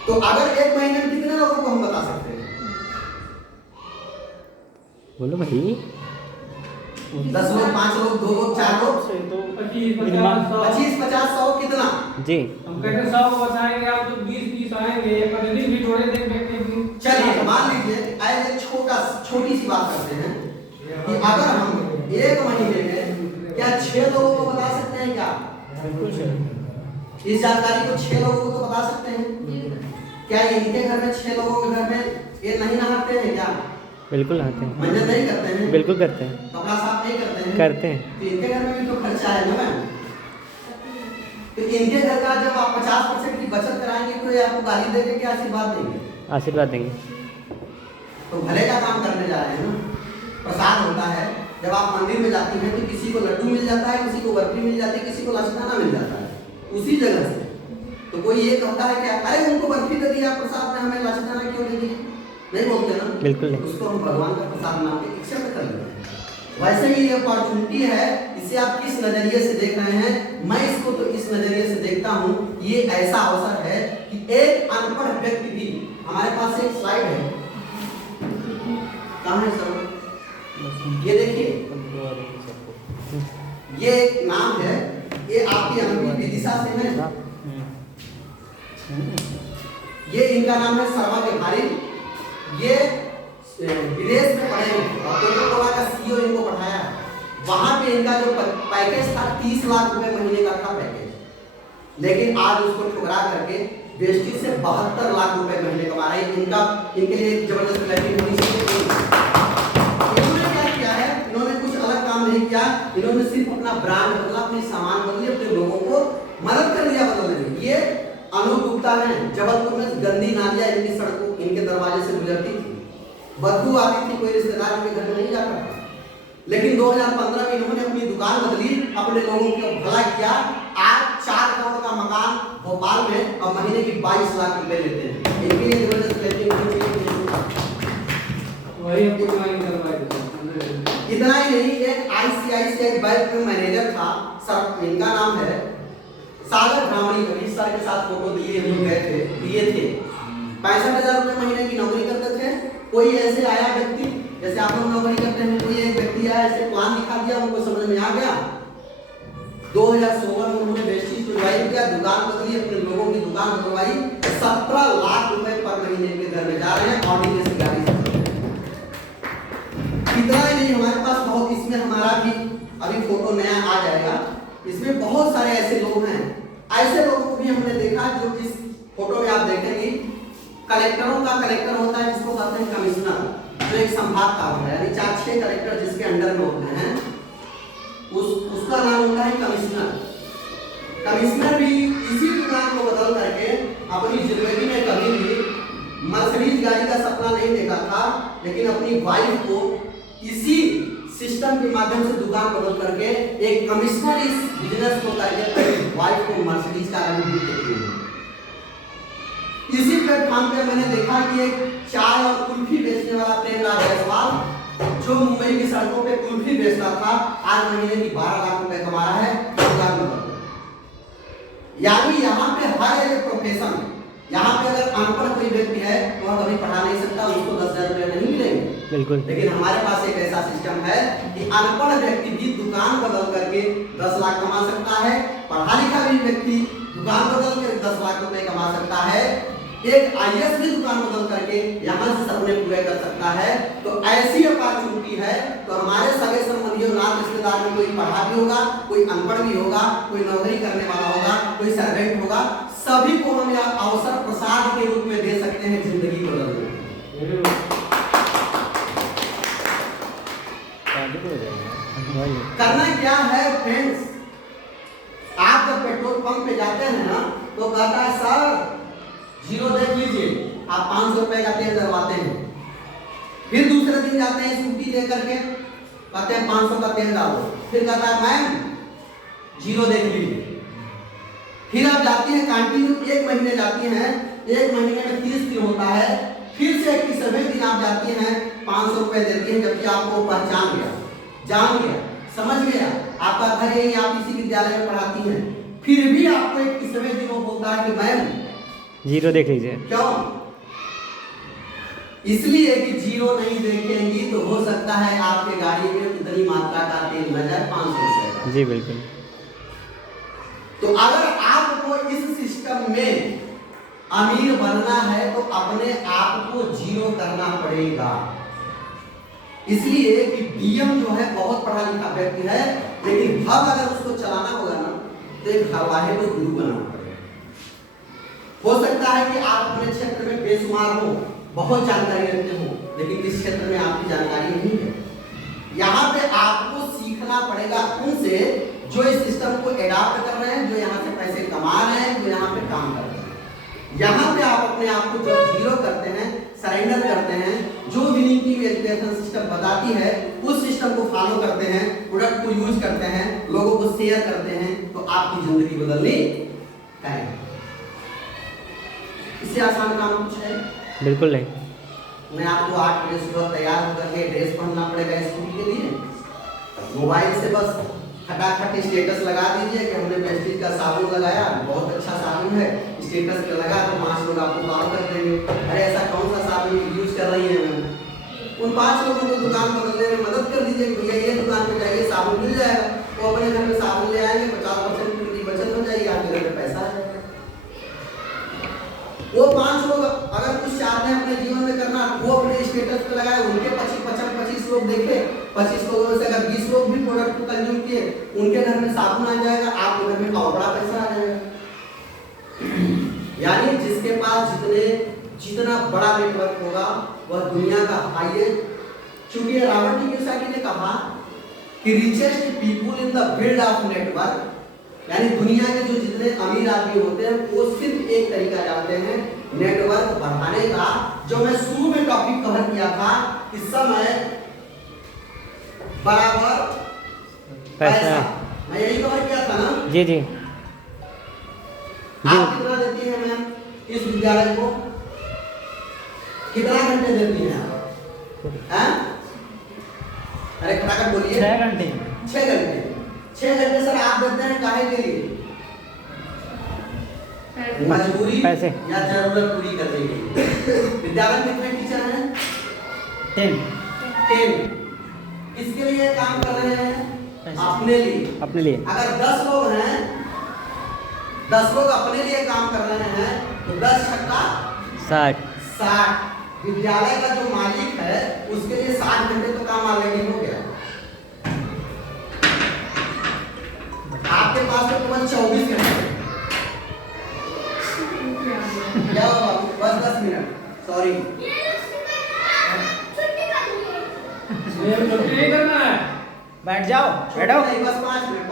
तो अगर 1 महीने में कितने लोगों को हम बता सकते हैं? बोलो भाई। 10 लोग, 5 लोग, 2 लोग, 4 लोग, 25-50-100 कितना? जी हम कहते 100 को बताएंगे, आप तो 20-30 आएंगे, प्रतिदिन भी जोड़े देख देंगे। चलिए मान लीजिए आज एक छोटी सी बात करते हैं कि अगर हम 1 महीने में क्या 6 लोगों को बता सकते हैं? क्या इस जानकारी को 6 लोगों को तो बता सकते हैं? क्या इनके घर में 6 लोगों के घर में ये नहीं नहाते हैं? क्या बिल्कुल आते हैं, मंजन नहीं करते हैं? बिल्कुल करते हैं, कपड़ा साफ नहीं करते हैं? करते हैं। तो इनके घर में भी तो खर्चा है ना मैम। तो इनके घर का जब आप 50% की बचत कराएंगे तो ये आपको गाली देके क्या आशीर्वाद देंगे? आशीर्वाद देंगे। तो भले का काम करने जा रहे हैं ना। प्रसाद होता है, जब आप मंदिर में जाती हैं तो किसी को लड्डू मिल जाता है, किसी को बर्फी मिल जाती है, किसी को लच्छाना मिल जाता है उसी जगह से। तो कोई ये कहता है कि अरे उनको बर्फी दे दिया प्रसाद में, हमें लच्छाना क्यों दे दिया? नहीं बोलते ना, बिल्कुल नहीं। उसको हम भगवान का प्रसाद मान के एक्सेप्ट कर लेते हैं। वैसे ही ये अपॉर्चुनिटी है, इसे आप किस नजरिए से देख रहे हैं? मैं इसको तो इस नजरिए से देखता हूँ, ये ऐसा अवसर है कि एक अनपढ़ व्यक्ति भी, हमारे पास एक स्लाइड है, कहाँ है सर? ये देखिए, ये एक नाम है, ये आपकी अनुभवी विदिशा से है। ये इनका नाम है शर्मा बिहारी। ये विदेश में पढ़े और कोका कोला का सीईओ इनको पढ़ाया है। वहां पे इनका जो पैकेज था 30 लाख रुपए महीने का था पैकेज, लेकिन आज उसको ठुकरा करके वेस्टी से 72 लाख रुपए महीने कमा रहे हैं। इनके लिए एक जबरदस्त इन्होंने क्या किया है? इन्होंने कुछ अलग काम नहीं किया, इन्होंने सिर्फ अपना ब्रांड बदला, अपने सामान बदले, अपने लोगों को मदद कर दिया बदलने में। ये अनूप गुप्ता है, जबलपुर में गंदी नालियां इनकी सड़कों, इनके दरवाजे से गुजरती थी, बदबू आती थी, कोई रिश्तेदार के घर में नहीं जाता था। लेकिन 2015 में इन्होंने अपनी दुकान बदली, अपने लोगों को भला किया। आज 4 करोड़ का मकान भोपाल में और महीने की 22 लाख रुपए लेते हैं। इनके लिए जबरदस्त लेते हैं। वही हमको ज्वाइन करवाए थे। इतना ही नहीं, एक आईसीआईसीआई बैंक में मैनेजर था सर, इनका नाम है सागर ब्राह्मणी। कभी सर के साथ फोटो दिए हम लोग गए थे, दिए थे। 65,000 रुपए महीने की नौकरी करते थे। कोई ऐसे आया व्यक्ति, जैसे आप लोग नौकरी करते हैं, कोई एक व्यक्ति आया, ऐसे प्लान दिखा दिया, उनको समझ में आ गया। 2016 में उन्होंने वेस्टिज को ज्वाइन किया, दुकान बदली, अपने लोगों की दुकान बदलवाई। 17 लाख रुपए पर महीने के घर में जा रहे हैं, ऑडी जैसी गाड़ी से। इतना ही नहीं, हमारे पास बहुत, इसमें हमारा भी अभी फोटो नया आ जाएगा। इसमें बहुत सारे ऐसे लोग हैं, ऐसे लोगों को भी हमने देखा जो इस फोटो में आप देखेंगे। कलेक्टरों का कलेक्टर होता है जिसको कहते हैं कमिश्नर, जो एक संभाग का होता है, यानी 4-6 कलेक्टर जिसके अंडर में होते हैं, उसका नाम होता है कमिश्नर। कमिश्नर भी इसी दुकान को बदल करके अपनी जिंदगी में कभी भी मर्सिडीज गाड़ी का सपना नहीं देखा था, लेकिन अपनी वाइफ को इसी सिस्टम के माध्यम से दुकान बदल करके एक कमिश्नर इस बिजनेस को करके वाइफ को मर्सिडीज का गाड़ी देती है। इसी प्लेटफॉर्म पे मैंने देखा कि एक चाय और कुल्फी बेचने वाला प्रेमराज जायसवाल, जो मुंबई की सड़कों पे कुल्फी बेचता था, आज महीने की 12 लाख रुपए कमा रहा है दुकान में। यानी यहाँ पे हर एक प्रोफेशन, यहाँ पे अगर अनपढ़ कोई व्यक्ति है तो वह कभी पढ़ा नहीं सकता, उसको 10,000 रुपए नहीं मिलेंगे। बिल्कुल। लेकिन हमारे पास एक ऐसा सिस्टम है कि अनपढ़ व्यक्ति भी दुकान बदल करके 10 लाख कमा सकता है, पढ़ा लिखा भी व्यक्ति दुकान बदल कर 10 लाख रुपए कमा सकता है, एक आईएएस भी दुकान बदल करके यहाँ से सपने पूरे कर सकता है। तो ऐसी अपॉर्चुनिटी है। तो हमारे सगे संबंधियों, नात रिश्तेदार में कोई पढ़ा भी होगा, कोई अनपढ़ भी होगा, कोई नौकरी करने वाला होगा, कोई सर्वेंट होगा, सभी को हम यह अवसर प्रसाद के रूप में दे सकते हैं जिंदगी बदलने। करना क्या है फ्रेंड्स, आप जब पेट्रोल पंप पे जाते हैं ना, तो कहता है सर 0 देख लीजिए, आप 500 रुपए का तेल डलवाते हैं। फिर दूसरे दिन जाते हैं स्कूटी लेकर के, कहते हैं 500 का तेल डालो। फिर कहता है मैम 0 देख लीजिए। फिर आप जाती हैं कंटिन्यू, 1 महीने जाती हैं, 1 महीने में 30 दिन होता है। फिर से 21वें दिन आप जाती हैं, 500 रुपए देती हैं, जबकि आपको पहचान गया, जान गया, समझ गया, आपका घर यही, आप इसी विद्यालय में पढ़ाती हैं। फिर भी आपको 21वें दिन वो बोलता है कि मैम 0 देख लीजिए। क्यों? इसलिए कि 0 नहीं देखेंगी तो हो सकता है आपके गाड़ी में उतनी मात्रा का तेल न जाए, 500 रुपए का। जी बिल्कुल। तो अगर आपको इस सिस्टम में अमीर बनना है तो अपने आप को 0 करना पड़ेगा। इसलिए कि डीएम जो है बहुत पढ़ा लिखा व्यक्ति है, लेकिन अब अगर उसको चलाना होगा ना, तो एक हरवाहे को गुरु बनाना पड़ेगा। हो सकता है कि आप अपने क्षेत्र में बेशुमार हो, बहुत जानकारी रखते हो, लेकिन इस क्षेत्र में आपकी जानकारी नहीं है। यहाँ पे आपको सीखना पड़ेगा उनसे जो इस सिस्टम को एडाप्ट कर रहे हैं, जो यहाँ से पैसे कमा रहे हैं, जो यहाँ पे काम कर रहे हैं। यहाँ पे आप अपने आप को जब 0 करते हैं, सरेंडर करते हैं, जो विनिंग टीम एजुकेशन सिस्टम बताती है उस सिस्टम को फॉलो करते हैं, प्रोडक्ट को यूज करते हैं, लोगों को शेयर करते हैं, तो आपकी जिंदगी बदलनी है। इससे आसान काम कुछ है? बिल्कुल नहीं। मैं आपको 8 बजे सुबह तैयार होकर के ड्रेस पहनना पड़ेगा स्कूल के लिए। मोबाइल से बस खटाखट स्टेटस लगा दीजिए कि हमने वेस्टिज का साबुन लगाया, बहुत अच्छा साबुन है, स्टेटस पे लगा तो 5 लोग आपको कॉल कर देंगे, अरे ऐसा कौन सा साबुन यूज कर रही है मैम। उन 5 लोगों को दुकान बदलने में मदद कर दीजिए, भैया ये दुकान पे जाइए साबुन मिल जाएगा। वो अपने घर में साबुन ले आएंगे, 50% की बचत हो जाएगी, आपके घर में पैसा आ जाएगा। वो 5 लोग अगर कुछ चाहते हैं अपने जीवन में करना, वो अपने स्टेटस पे लगाए, उनके 25 लोग देखे, 25 लोगों में से अगर 20 लोग भी प्रोडक्ट को कंज्यूम किए, उनके घर में साबुन आ जाएगा, आपके घर में और बड़ा पैसा आ जाएगा। यानी जिसके पास जितना बड़ा नेटवर्क होगा वह दुनिया का हाईएस्ट। चूंकि रॉबर्ट कियोसाकी ने कहा कि richest people in the field of network, यानी दुनिया के जो जितने अमीर आदमी होते हैं वो सिर्फ एक तरीका जानते हैं नेटवर्क बढ़ाने का। जो मैं शुरू में टॉपिक कवर किया था, इस समय बराबर पैसा। मैं यही कवर किया था ना। जी जी जी। आप कितना देती हैं मैम इस विद्यालय को? कितना घंटे देती हैं आप? हैं? अरे फटाफट बोलिए। 6 घंटे। 6 घंटे। 6 घंटे सर आप देते हैं काहे के लिए? मजबूरी पैसे। या जरूरत पूरी करने के लिए। विद्यालय में कितने टीचर हैं? 10। किसके लिए काम कर रहे हैं? अपने लिए। अपने लिए। अगर 10 लोग हैं, 10 लोग अपने लिए काम कर रहे हैं तो 10 छक्का 60। विद्यालय का जो मालिक है उसके लिए 60 घंटे तो काम ऑलरेडी हो गया। आपके पास तो केवल 24 घंटे। क्या हुआ बाबू? बस 10 मिनट। सॉरी। छुट्टी नहीं करना है। बैठ जाओ, बैठो। नहीं, बस 5 मिनट।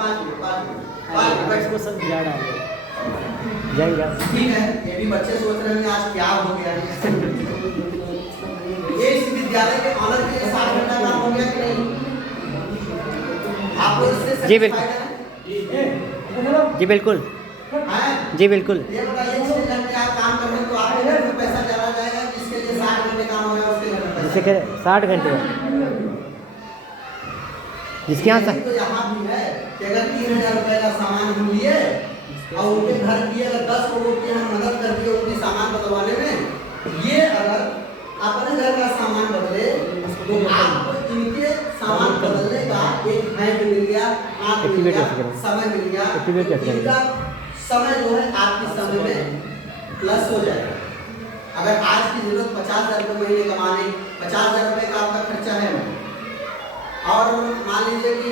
इसको सब गिरा डालो। जाएंगे आप। ठीक है, ये भी बच्चे सोच रहे हैं आज क्या हो गया। ये इस विद्यालय के ऑनर के लिए 60 घंटा काम हो गया कि नहीं? आपको इससे जी बिल्कुल। satisfied हैं? जी बिल्कुल। हैं? जी बिल्कुल। ये बताइए 6 घंटे आप काम कर रहे हैं तो आपके घर में पैसा ज्यादा जाएगा, जिसके लिए 60 घंटे काम हो रहा है उसके घर में जिससे पैसा? कह 60 घंटे जिसके यहाँ यही तो यहाँ भी है कि अगर 3000 रुपए का सामान हम लिए और उनके घर की अगर 10 लोगों की हम मदद कर दिए उनकी सामान बदलवाने में, ये अगर अपने घर का सामान बदले तो आपको इनके सामान बदलने का एक हैंड मिल गया, हाथ मिल Activate गया, कैसे करें? समय मिल गया। Activate कैसे करें? इनका समय जो है आपके समय में प्लस हो जाएगा। अगर आज की जरूरत 50,000 रुपये महीने कमाने, 50,000 रुपये का आपका खर्चा है और मान लीजिए कि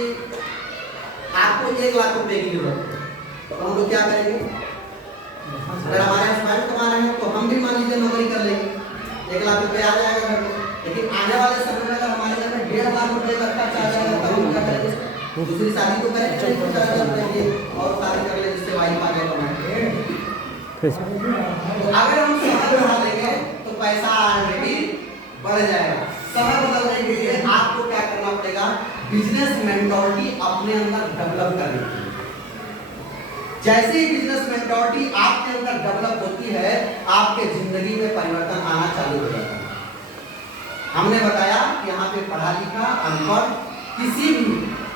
आपको 1 लाख रुपए की जरूरत है, तो हम लोग क्या करेंगे? अगर हमारे हस्बैंड कमा रहे हैं तो हम भी मान लीजिए नौकरी कर लेंगे, 1 लाख रुपए आ जाएगा घर में। लेकिन आने वाले समय में अगर हमारे घर में 1.5 लाख रुपए का खर्च आ जाएगा तब हम क्या करेंगे? दूसरी शादी तो करेंगे नहीं, 50,000 रुपए की और शादी कर ले जिससे वाइफ आगे कमाए। तो अगर हम समय बढ़ा लेंगे तो पैसा ऑलरेडी बढ़ जाएगा। समय बदलने के लिए आपको क्या करना पड़ेगा? बिजनेस मेंटोरिटी अपने अंदर डेवलप करनी चाहिए। जैसे ही बिजनेस मेंटोरिटी आपके अंदर डेवलप होती है, आपके जिंदगी में परिवर्तन आना चालू हो जाता है। हमने बताया कि यहाँ पे पढ़ा लिखा अनपढ़ किसी भी